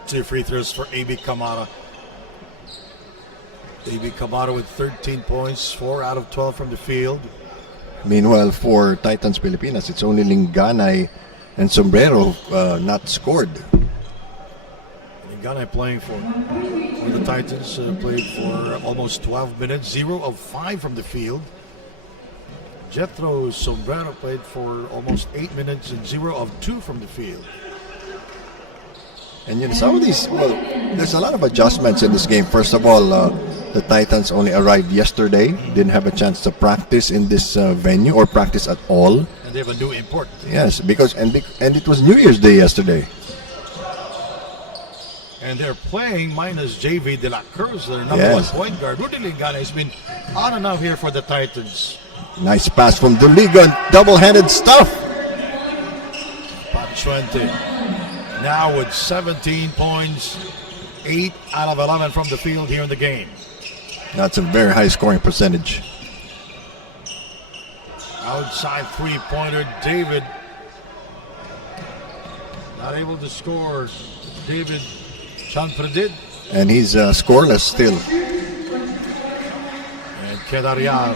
2 free throws for A.B. Kamara. A.B. Kamara with 13 points, 4 out of 12 from the field. Meanwhile, for Titans Pilipinas, it's only Linganay and Sombrero not scored. Linganay playing for the Titans, played for almost 12 minutes, 0 of 5 from the field. Jethro Sombrero played for almost 8 minutes and 0 of 2 from the field. And some of these, well, there's a lot of adjustments in this game. First of all, the Titans only arrived yesterday, didn't have a chance to practice in this venue or practice at all. And they have a new import. Yes, because and it was New Year's Day yesterday. And they're playing minus JV De La Cruz, their number one point guard. Rudy Lingana has been on and off here for the Titans. Nice pass from Duligan, double-handed stuff. Pachuente now with 17 points, 8 out of 11 from the field here in the game. That's a very high scoring percentage. Outside three-pointer, David. Not able to score. David Chanpredid. And he's scoreless still. And Kedaria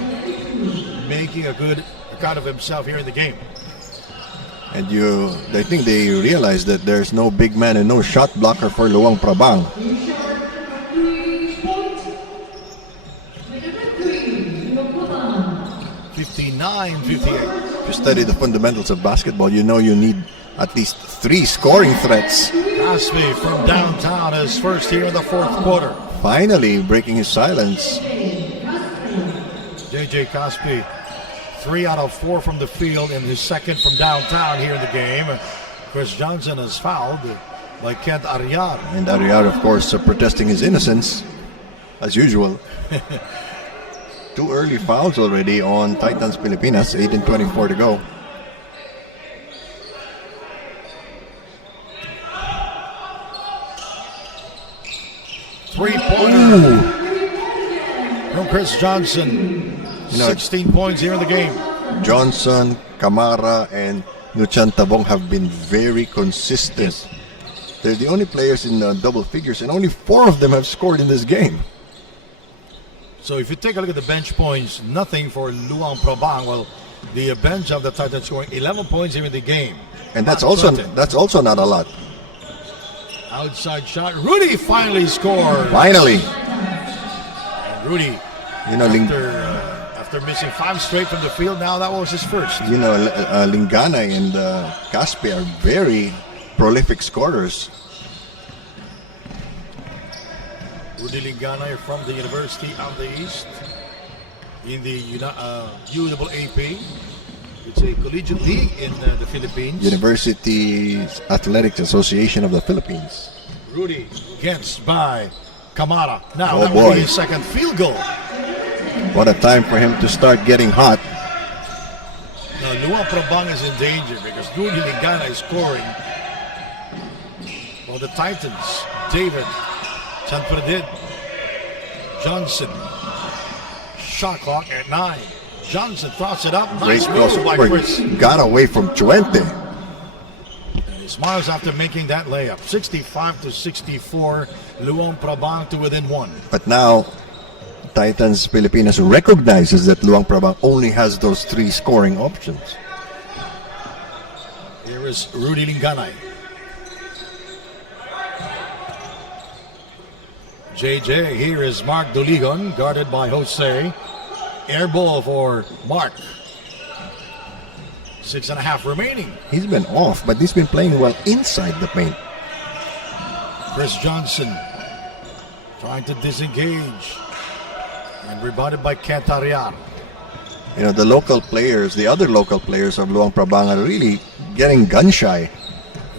making a good account of himself here in the game. And I think they realize that there's no big man and no shot blocker for Luang Prabang. 59-58. If you study the fundamentals of basketball, you know you need at least 3 scoring threats. Caspi from downtown is first here in the fourth quarter. Finally breaking his silence. JJ Caspi, 3 out of 4 from the field and his second from downtown here in the game. Chris Johnson is fouled by Kent Ariar. And Ariar, of course, protesting his innocence, as usual. 2 early fouls already on Titans Pilipinas, 8:24 to go. Three-pointer from Chris Johnson. 16 points here in the game. Johnson, Camara, and Nuchan Tabong have been very consistent. They're the only players in double figures, and only 4 of them have scored in this game. So if you take a look at the bench points, nothing for Luang Prabang. Well, the bench of the Titans scoring 11 points here in the game. And that's also not a lot. Outside shot. Rudy finally scored. Finally. And Rudy, after missing 5 straight from the field, now that was his first. Lingana and Caspi are very prolific scorers. Rudy Lingana from the University of the East in the UAAP. It's a collegiate league in the Philippines. University Athletics Association of the Philippines. Rudy against by Camara. Now Oh, that will boy. be his second field goal. What a time for him to start getting hot. Now Luang Prabang is in danger because Rudy Lingana is scoring. Well, the Titans, David Chanpredid, Johnson, shot clock at 9. Johnson throws it up. Nice Great move by cross. Chris. Got away from Chuente. And he smiles after making that layup. 65-64. Luang Prabang to within 1. But now, Titans Pilipinas recognizes that Luang Prabang only has those 3 scoring options. Here is Rudy Lingana. JJ, here is Mark Doligon, guarded by Jose. Air ball for Mark. 6.5 remaining. He's been off, but he's been playing well inside the paint. Chris Johnson trying to disengage. And rebounded by Cantariar. The local players, the other local players of Luang Prabang are really getting gun shy.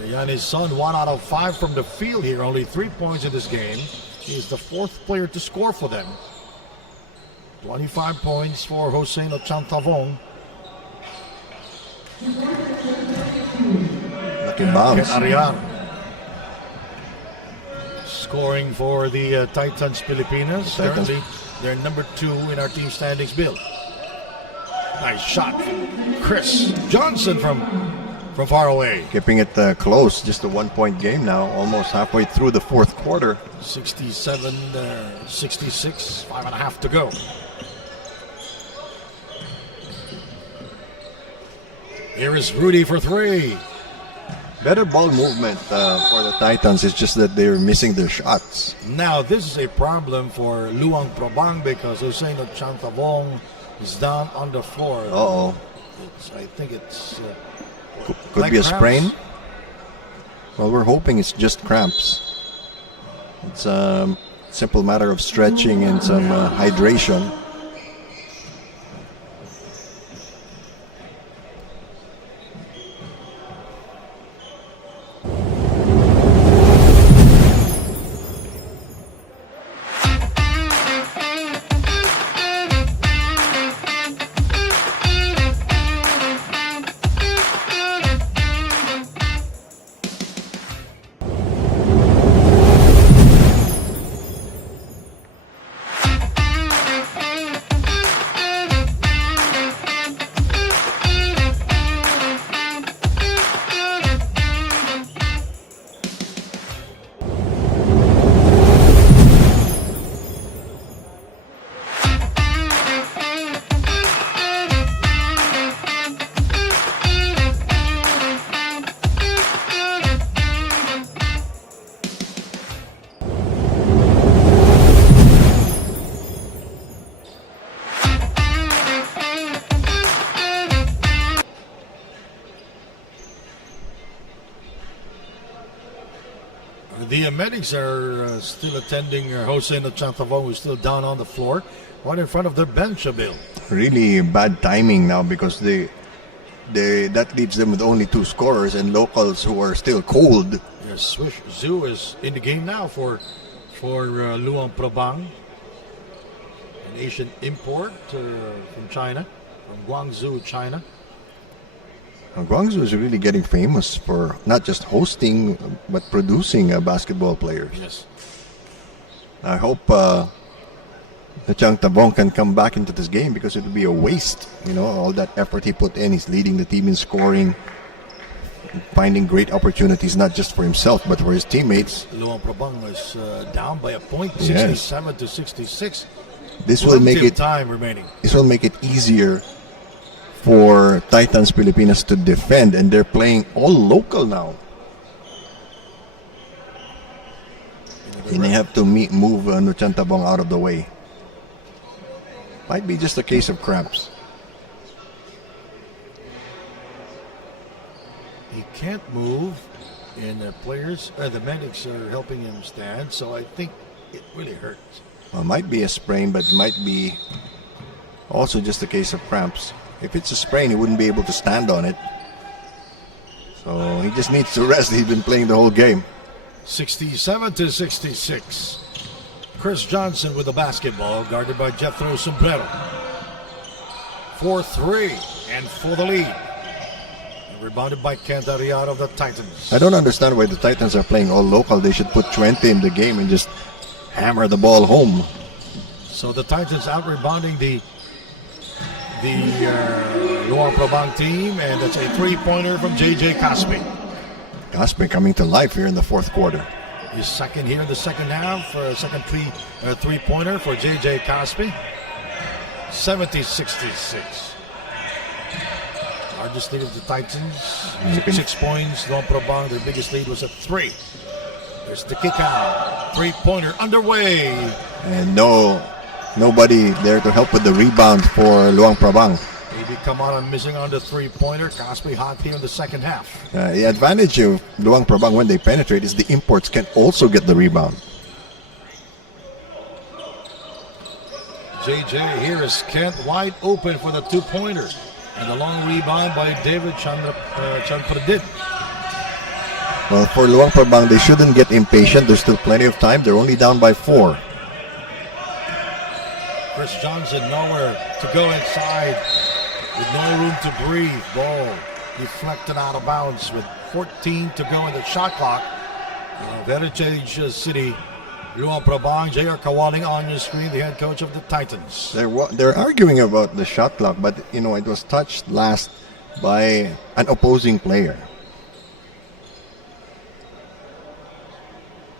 Yanni's son, 1 out of 5 from the field here. Only 3 points in this game. He's the 4th player to score for them. 25 points for Jose Nochantavong. Lucky bounce. Arian. Scoring for the Titans Pilipinas. Titans. Currently, they're number 2 in our team standings, Bill. Nice shot. Chris Johnson from far away. Keeping it close, just a 1-point game now, almost halfway through the 4th quarter. 67-66, 5.5 to go. Here is Rudy for 3. Better ball movement for the Titans. It's just that they're missing their shots. Now, this is a problem for Luang Prabang because Jose Nochantavong is down on the floor. Uh-oh. I think it's Could like be a cramps. sprain. Well, we're hoping it's just cramps. It's a simple matter of stretching and some hydration. The medics are still attending Jose Nachantavong, who's still down on the floor, right in front of their bench, Bill. Really bad timing now because that leaves them with only 2 scorers and locals who are still cold. Yes, Swish Zhu is in the game now for Luang Prabang, an Asian import from China, from Guangzhou, China. Guangzhou is really getting famous for not just hosting but producing basketball players. Yes. I hope Chang Tabong can come back into this game because it would be a waste. You know, all that effort he put in. He's leading the team in scoring, finding great opportunities not just for himself but for his teammates. Luang Prabang is down by a point, Yes. 67 to 66. This will make Plenty of it time remaining. this will make it easier for Titans Pilipinas to defend, and they're playing all local now. And they have to move Nuchantabong out of the way. Might be just a case of cramps. He can't move, and the medics are helping him stand, so I think it really hurts. Well, might be a sprain, but might be also just a case of cramps. If it's a sprain, he wouldn't be able to stand on it. So he just needs to rest. He's been playing the whole game. 67 to 66. Chris Johnson with the basketball, guarded by Jethro Sombrero. 4-3 and for the lead. And rebounded by Candariano of the Titans. I don't understand why the Titans are playing all local. They should put 20 in the game and just hammer the ball home. So the Titans out rebounding the Luang Prabang team, and that's a 3-pointer from JJ Caspi. Caspi coming to life here in the fourth quarter. His second here in the second half, second three-pointer for JJ Caspi. 70-66. Largest lead of the Titans, 6 points. Luang Prabang, their biggest lead was at 3. There's the kick out. 3-pointer underway. And nobody there to help with the rebound for Luang Prabang. Maybe Kamara missing on the 3-pointer. Caspi hot here in the second half. The advantage of Luang Prabang when they penetrate is the imports can also get the rebound. JJ here is Kent wide open for the 2-pointer. And the long rebound by David Chanpradit. Well, for Luang Prabang, they shouldn't get impatient. There's still plenty of time. They're only down by 4. Chris Johnson nowhere to go inside with no room to breathe. Ball deflected out of bounds with 14 to go in the shot clock. Heritage City, Luang Prabang, J.R. Kawaling on your screen, the head coach of the Titans. They're arguing about the shot clock, but it was touched last by an opposing player.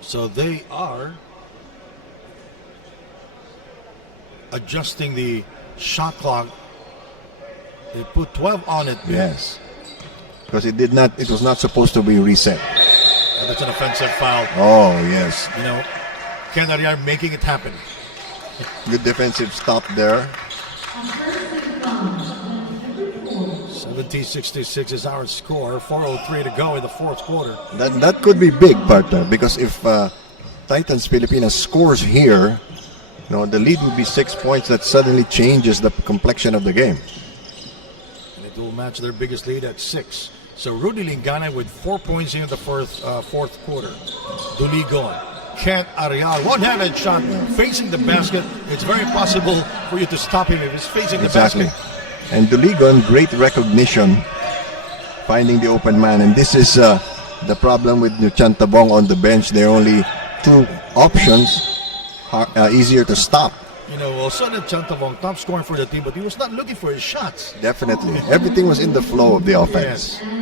So they are adjusting the shot clock. They put 12 on it. Yes, because it was not supposed to be reset. And that's an offensive foul. Oh yes, Candariano making it happen. good defensive stop there. 70-66 is our score. 4:03 to go in the fourth quarter. That could be big, partner, because if Titans Pilipinas scores here, the lead would be 6 points. That suddenly changes the complexion of the game. And it will match their biggest lead at 6. So Rudy Lingana with 4 points in the fourth quarter. Duligon, Kent Arial, one-handed shot facing the basket. It's very possible for you to stop him if he's facing the basket. And Duligon, great recognition, finding the open man. And this is the problem with Chantabong on the bench. There are only 2 options, easier to stop. Sonny Chantabong, top scoring for the team, but he was not looking for his shots. Definitely. Everything was in the flow of the offense. Yes.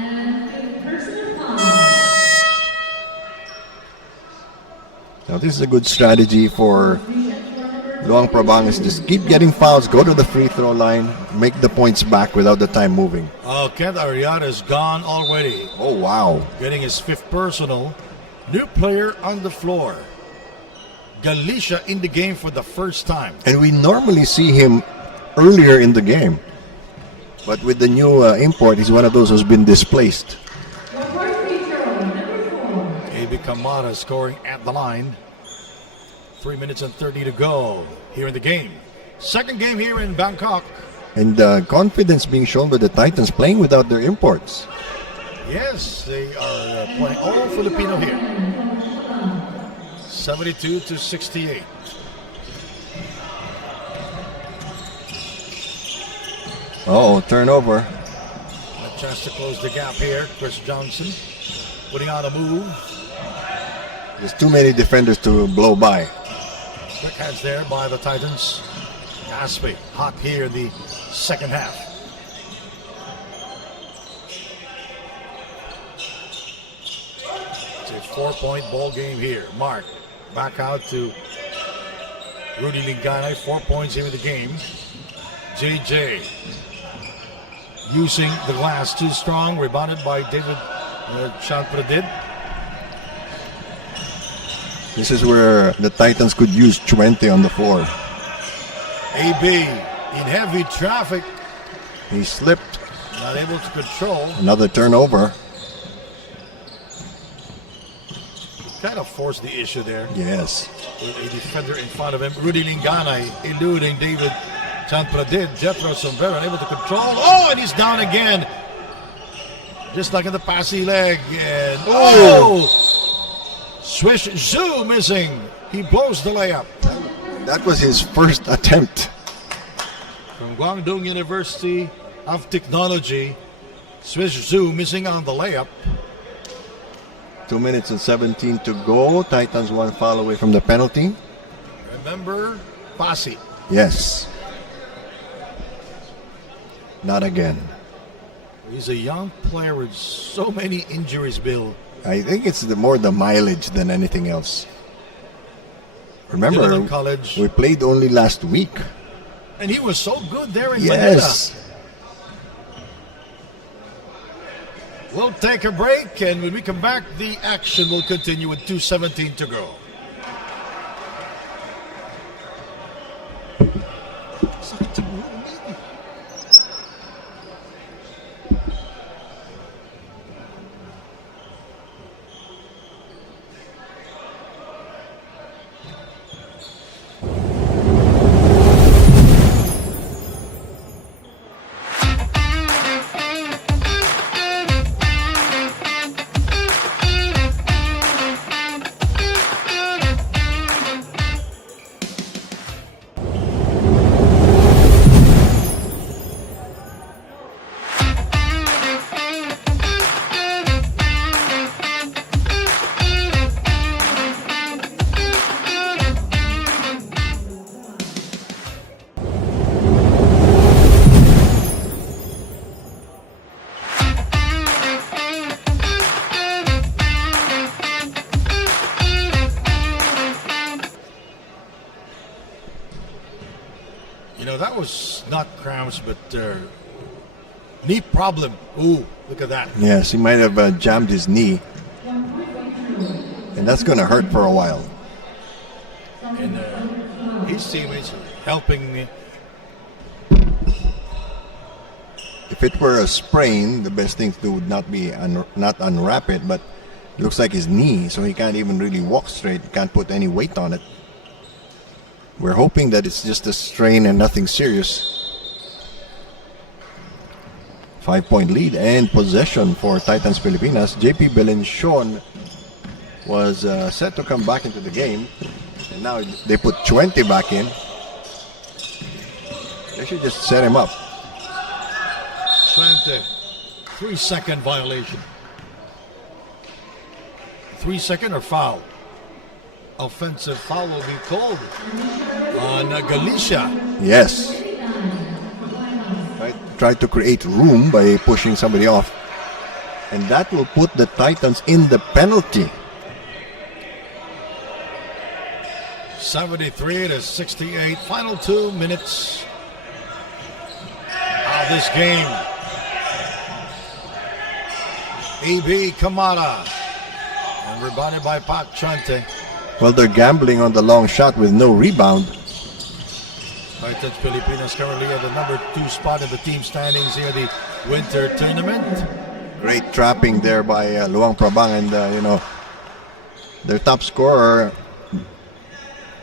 Now this is a good strategy for Luang Prabang, is just keep getting fouls, go to the free throw line, make the points back without the time moving. Oh, Kent Arial is gone already. Oh, wow. Getting his 5th personal. New player on the floor. Galicia in the game for the first time. And we normally see him earlier in the game. But with the new import, he's one of those who's been displaced. AB Kamara scoring at the line. 3 minutes and 30 to go here in the game. Second game here in Bangkok. And confidence being shown by the Titans playing without their imports. Yes, they are playing all Filipino here. 72-68. Oh, turnover. A chance to close the gap here. Chris Johnson putting on a move. There's too many defenders to blow by. Quick hands there by the Titans. Gaspe hot here in the second half. It's a 4-point ball game here. Mark back out to Rudy Lingana. 4 points here in the game. JJ using the glass too strong. Rebounded by David Chanpradid. This is where the Titans could use 20 on the floor. AB in heavy traffic. He slipped. Not able to control. Another turnover. Kind of forced the issue there. Yes. With a defender in front of him. Rudy Lingana eluding David Chanpradid. Jethro Sombrero unable to control. Oh, and he's down again. Just like in the passy leg. And Swish Zhu missing. He blows the layup. That was his first attempt. From Guangdong University of Technology. Swish Zhu missing on the layup. 2 minutes and 17 to go. Titans 1 foul away from the penalty. Remember Pasi. Yes. Not again. He's a young player with so many injuries, Bill. I think it's more the mileage than anything else. Remember, in college. we played only last week. And he was so good there in Yes. Manila. We'll take a break, and when we come back, the action will continue with 2:17 to go. That was not cramps, but knee problem. Ooh, look at that. Yes, he might have jammed his knee. And that's going to hurt for a while. And his teammates are helping me. if it were a sprain, the best thing to do would not be not unwrap it, but it looks like his knee, so he can't even really walk straight. Can't put any weight on it. We're hoping that it's just a strain and nothing serious. 5-point lead and possession for Titans Pilipinas. JP Belencion was set to come back into the game, and now they put 20 back in. They should just set him up. 20. 3-second violation. 3-second or foul? Offensive foul will be called on Galicia. Yes. Tried to create room by pushing somebody off. And that will put the Titans in the penalty. 73-68. Final 2 minutes of this game. AB Kamara. And rebounded by Pat Chante. Well, they're gambling on the long shot with no rebound. Titans Pilipinas currently at the number 2 spot in the team standings here, the winter tournament. Great trapping there by Luang Prabang, and their top scorer,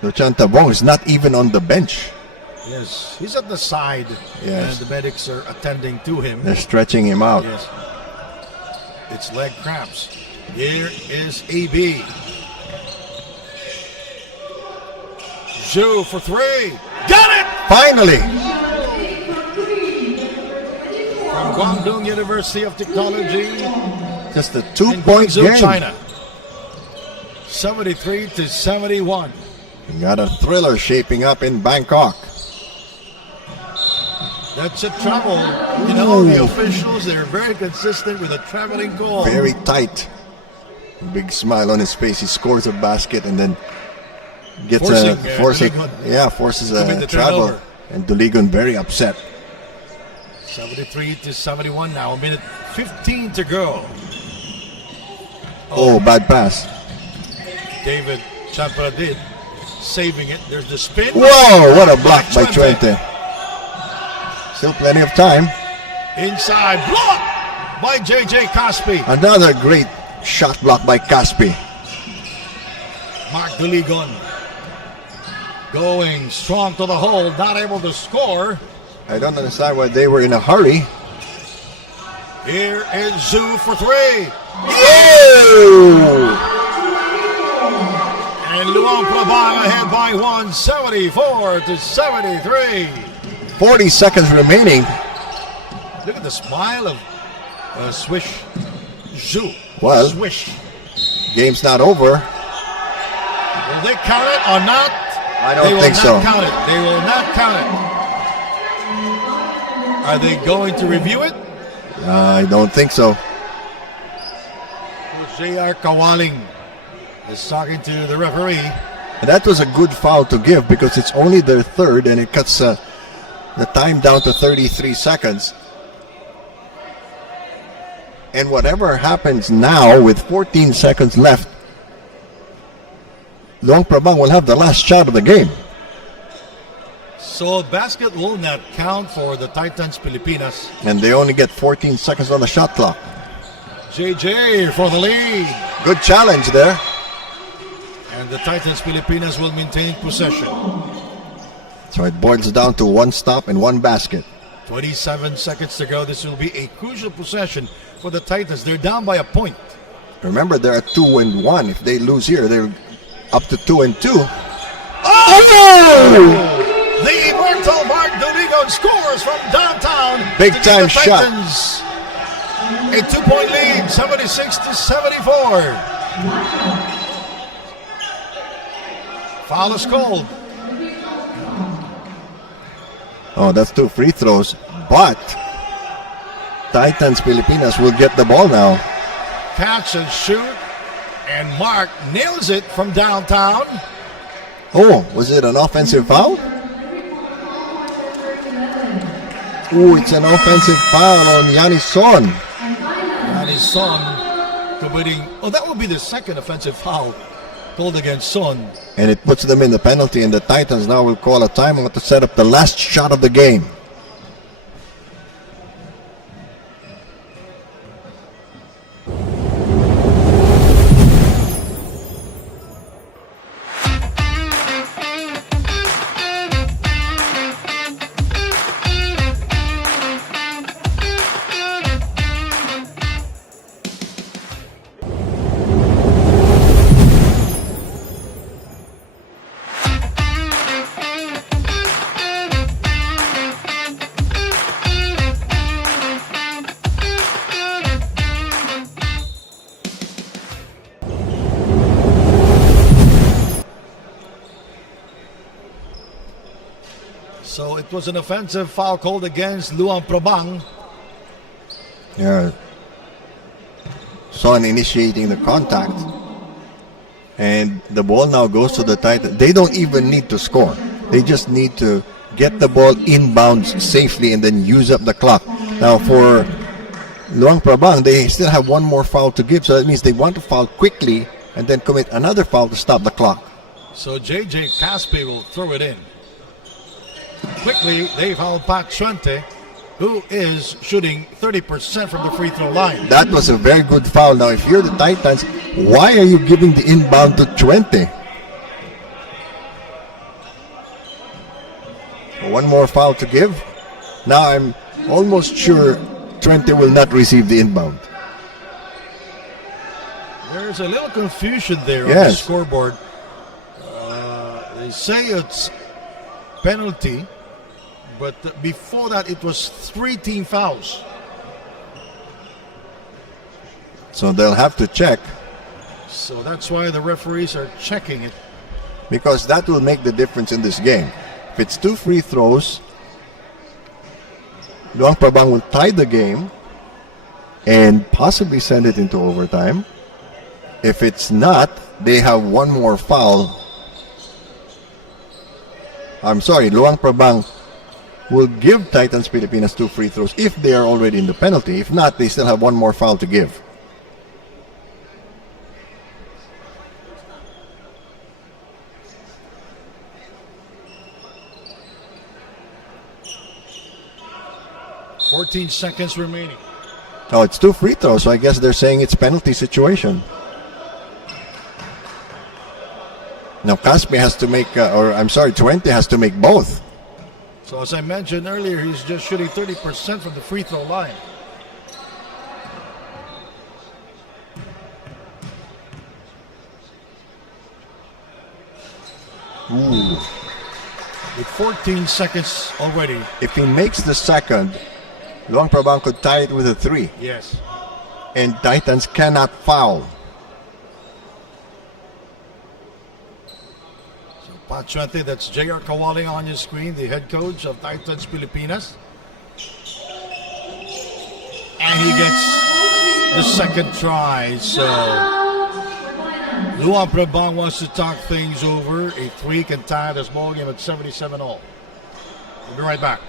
Luchan Tabong, is not even on the bench. Yes, he's at the side, Yes. and the medics are attending to him. They're stretching him out. Yes, it's leg cramps. Here is AB. Zhu for 3. Got it! Finally! From Guangdong University of Technology Just a in 2-point Guangzhou, game. China. 73-71. We got a thriller shaping up in Bangkok. That's a travel. You know, the officials, they're very consistent with a traveling goal. Very tight. Big smile on his face. He scores a basket and then gets forces Commit a the travel. turnover. And Duligon very upset. 73-71 now. A minute 15 to go. Oh, bad pass. David Champaradid saving it. There's the spin. Whoa, what a block by Chuente. Chuente. Still plenty of time. Inside. Block by J.J. Caspi. Another great shot block by Caspi. Mark Duligon going strong to the hole. Not able to score. I don't understand why they were in a hurry. Here is Zhu for 3. Oh! And Luang Prabang ahead by 1, 74-73. 40 seconds remaining. Look at the smile of Swish Zhu. Well, Swish. Game's not over. Will they count it or not? I don't think They so. will not count it. They will not count it. Are they going to review it? I don't think so. J.R. Kawaling is talking to the referee. And that was a good foul to give because it's only their third and it cuts the time down to 33 seconds. And whatever happens now with 14 seconds left, Luang Prabang will have the last shot of the game. So basket will not count for the Titans Pilipinas. And they only get 14 seconds on the shot clock. JJ for the lead. Good challenge there. And the Titans Pilipinas will maintain possession. So it boils down to one stop and one basket. 27 seconds to go. This will be a crucial possession for the Titans. They're down by a point. Remember, they're at 2-1. If they lose here, they're up to 2-2. Oh! The immortal Mark Duligon scores from downtown. Big to give time the shot. Titans a 2-point lead, 76-74. Foul is called. Oh, that's 2 free throws. But Titans Pilipinas will get the ball now. Catch and shoot. And Mark nails it from downtown. Oh, was it an offensive foul? Oh, it's an offensive foul on Yannis Son. And his son committing. Oh, that will be the second offensive foul called against Son. And it puts them in the penalty, and the Titans now will call a timeout to set up the last shot of the game. was an offensive foul called against Luang Prabang. Yeah. Son initiating the contact. And the ball now goes to the Titans. They don't even need to score. They just need to get the ball inbounds safely and then use up the clock. Now for Luang Prabang, they still have one more foul to give, so that means they want to foul quickly and then commit another foul to stop the clock. So JJ Caspe will throw it in. Quickly, they foul Pat Chuente, who is shooting 30% from the free throw line. That was a very good foul. Now, if you're the Titans, why are you giving the inbound to Chuente? One more foul to give. Now I'm almost sure Chuente will not receive the inbound. There's a little confusion there on the Yes. scoreboard. They say it's penalty, but before that it was 3 team fouls. So they'll have to check, So that's why the referees are checking it. because that will make the difference in this game. If it's 2 free throws, Luang Prabang will tie the game and possibly send it into overtime. If it's not, they have one more foul. I'm sorry, Luang Prabang will give Titans Pilipinas 2 free throws if they are already in the penalty. If not, they still have one more foul to give. $14 seconds remaining. Oh, it's 2 free throws, so I guess they're saying it's penalty situation. Now, Caspe has to make, Chuente has to make both. So as I mentioned earlier, he's just shooting 30% from the free throw line. Ooh. With 14 seconds already. If he makes the second, Luang Prabang could tie it with a 3. Yes. And Titans cannot foul. Pat Chuente, that's J.R. Kawali on your screen, the head coach of Titans Pilipinas. And he gets the second try. So Luang Prabang wants to talk things over. A 3 can tie this ball game at 77 all. We'll be right back.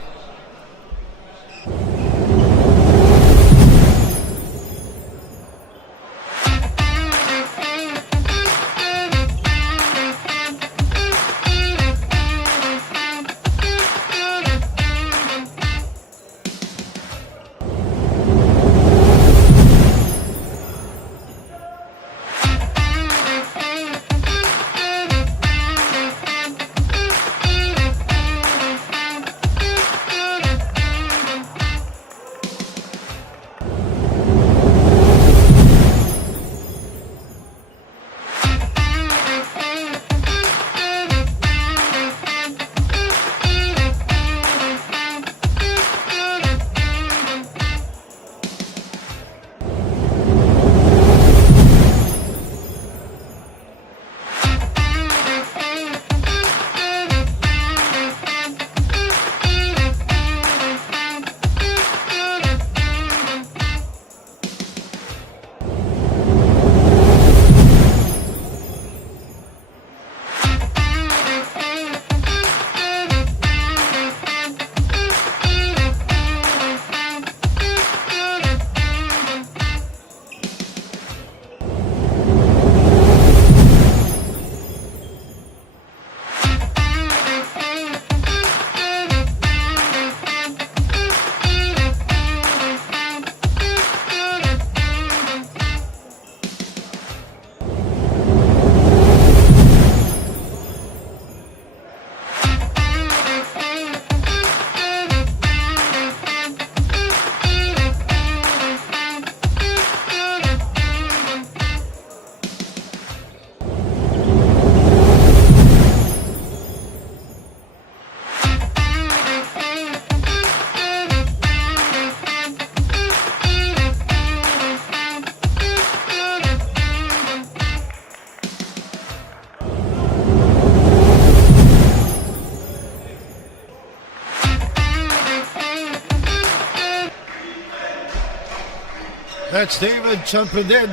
That's David Champredid.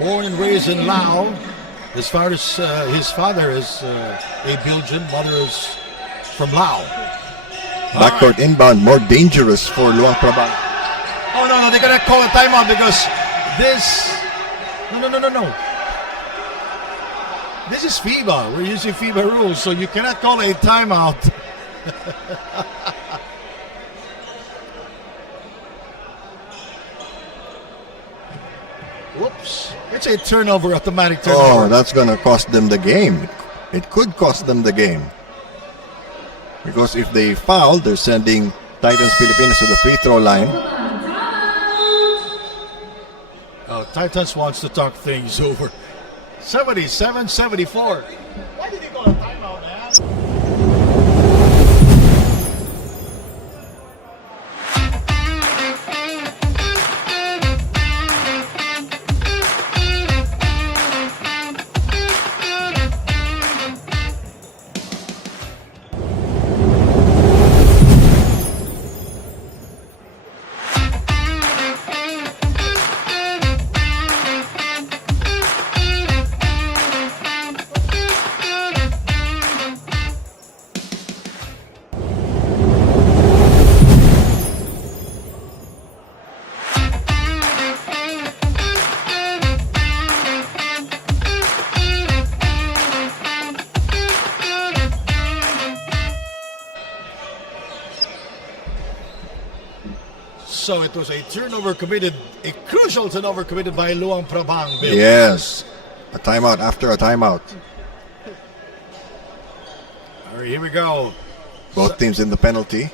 Born and raised in Laos. His father is a Belgian, mother is from Laos. Backcourt inbound, more dangerous for Luang Prabang. Oh no, they're gonna call a timeout because this. No. This is FIBA. We're using FIBA rules, so you cannot call a timeout. Whoops. It's a turnover, automatic turnover. Oh, that's going to cost them the game. It could cost them the game. Because if they foul, they're sending Titans Pilipinas to the free throw line. Oh, Titans wants to talk things over. 77-74. Why did he call a timeout, man? So it was a turnover committed, a crucial turnover committed by Luang Prabang. Bill. Yes. A timeout after a timeout. All right, here we go. Both teams in the penalty.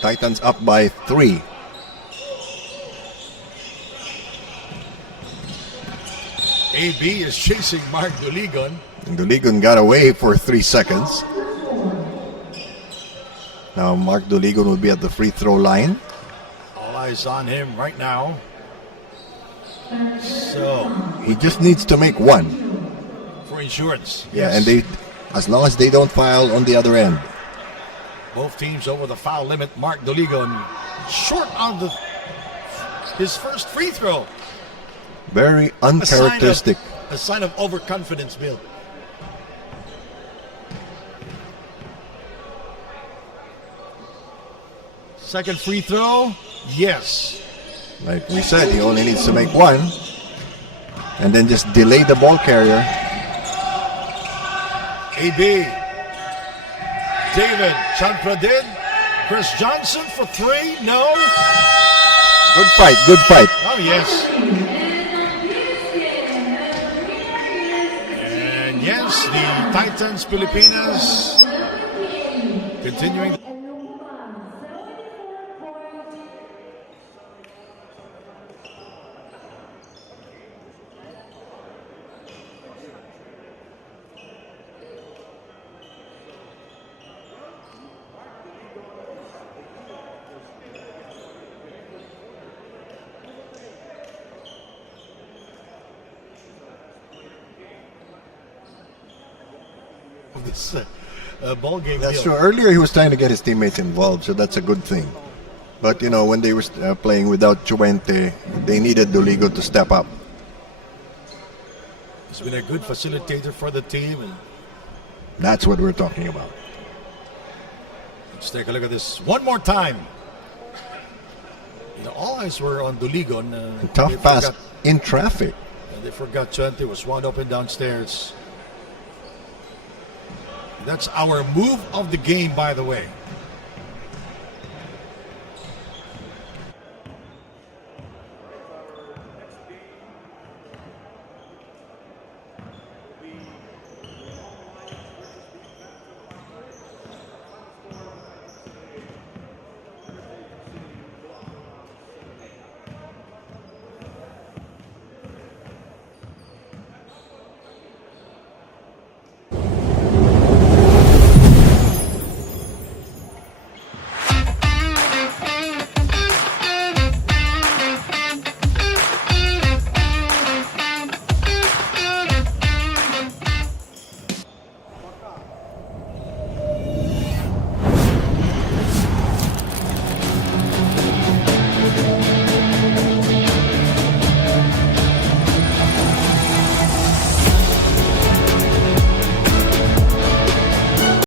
Titans up by 3. AB is chasing Mark Duligon. And Duligon got away for 3 seconds. Now Mark Duligon will be at the free throw line. All eyes on him right now. So, He just needs to make one. for insurance. Yeah, and they, as long as they don't foul on the other end. Both teams over the foul limit. Mark Duligon short on his first free throw. Very uncharacteristic. A sign of overconfidence, Bill. Second free throw, yes. Like we said, he only needs to make one. And then just delay the ball carrier. AB. David Chanpradid. Chris Johnson for 3. No. Good fight, good fight. Oh, yes. And yes, the Titans Pilipinas continuing. This ball game. That's deal. true. Earlier he was trying to get his teammates involved, so that's a good thing. But, you know, when they were playing without Chuente, they needed Duligo to step up. He's been a good facilitator for the team. And That's what we're talking about. let's take a look at this one more time. You know, all eyes were on Duligon. Tough pass in traffic. They forgot Chante was wide open downstairs. That's our move of the game, by the way.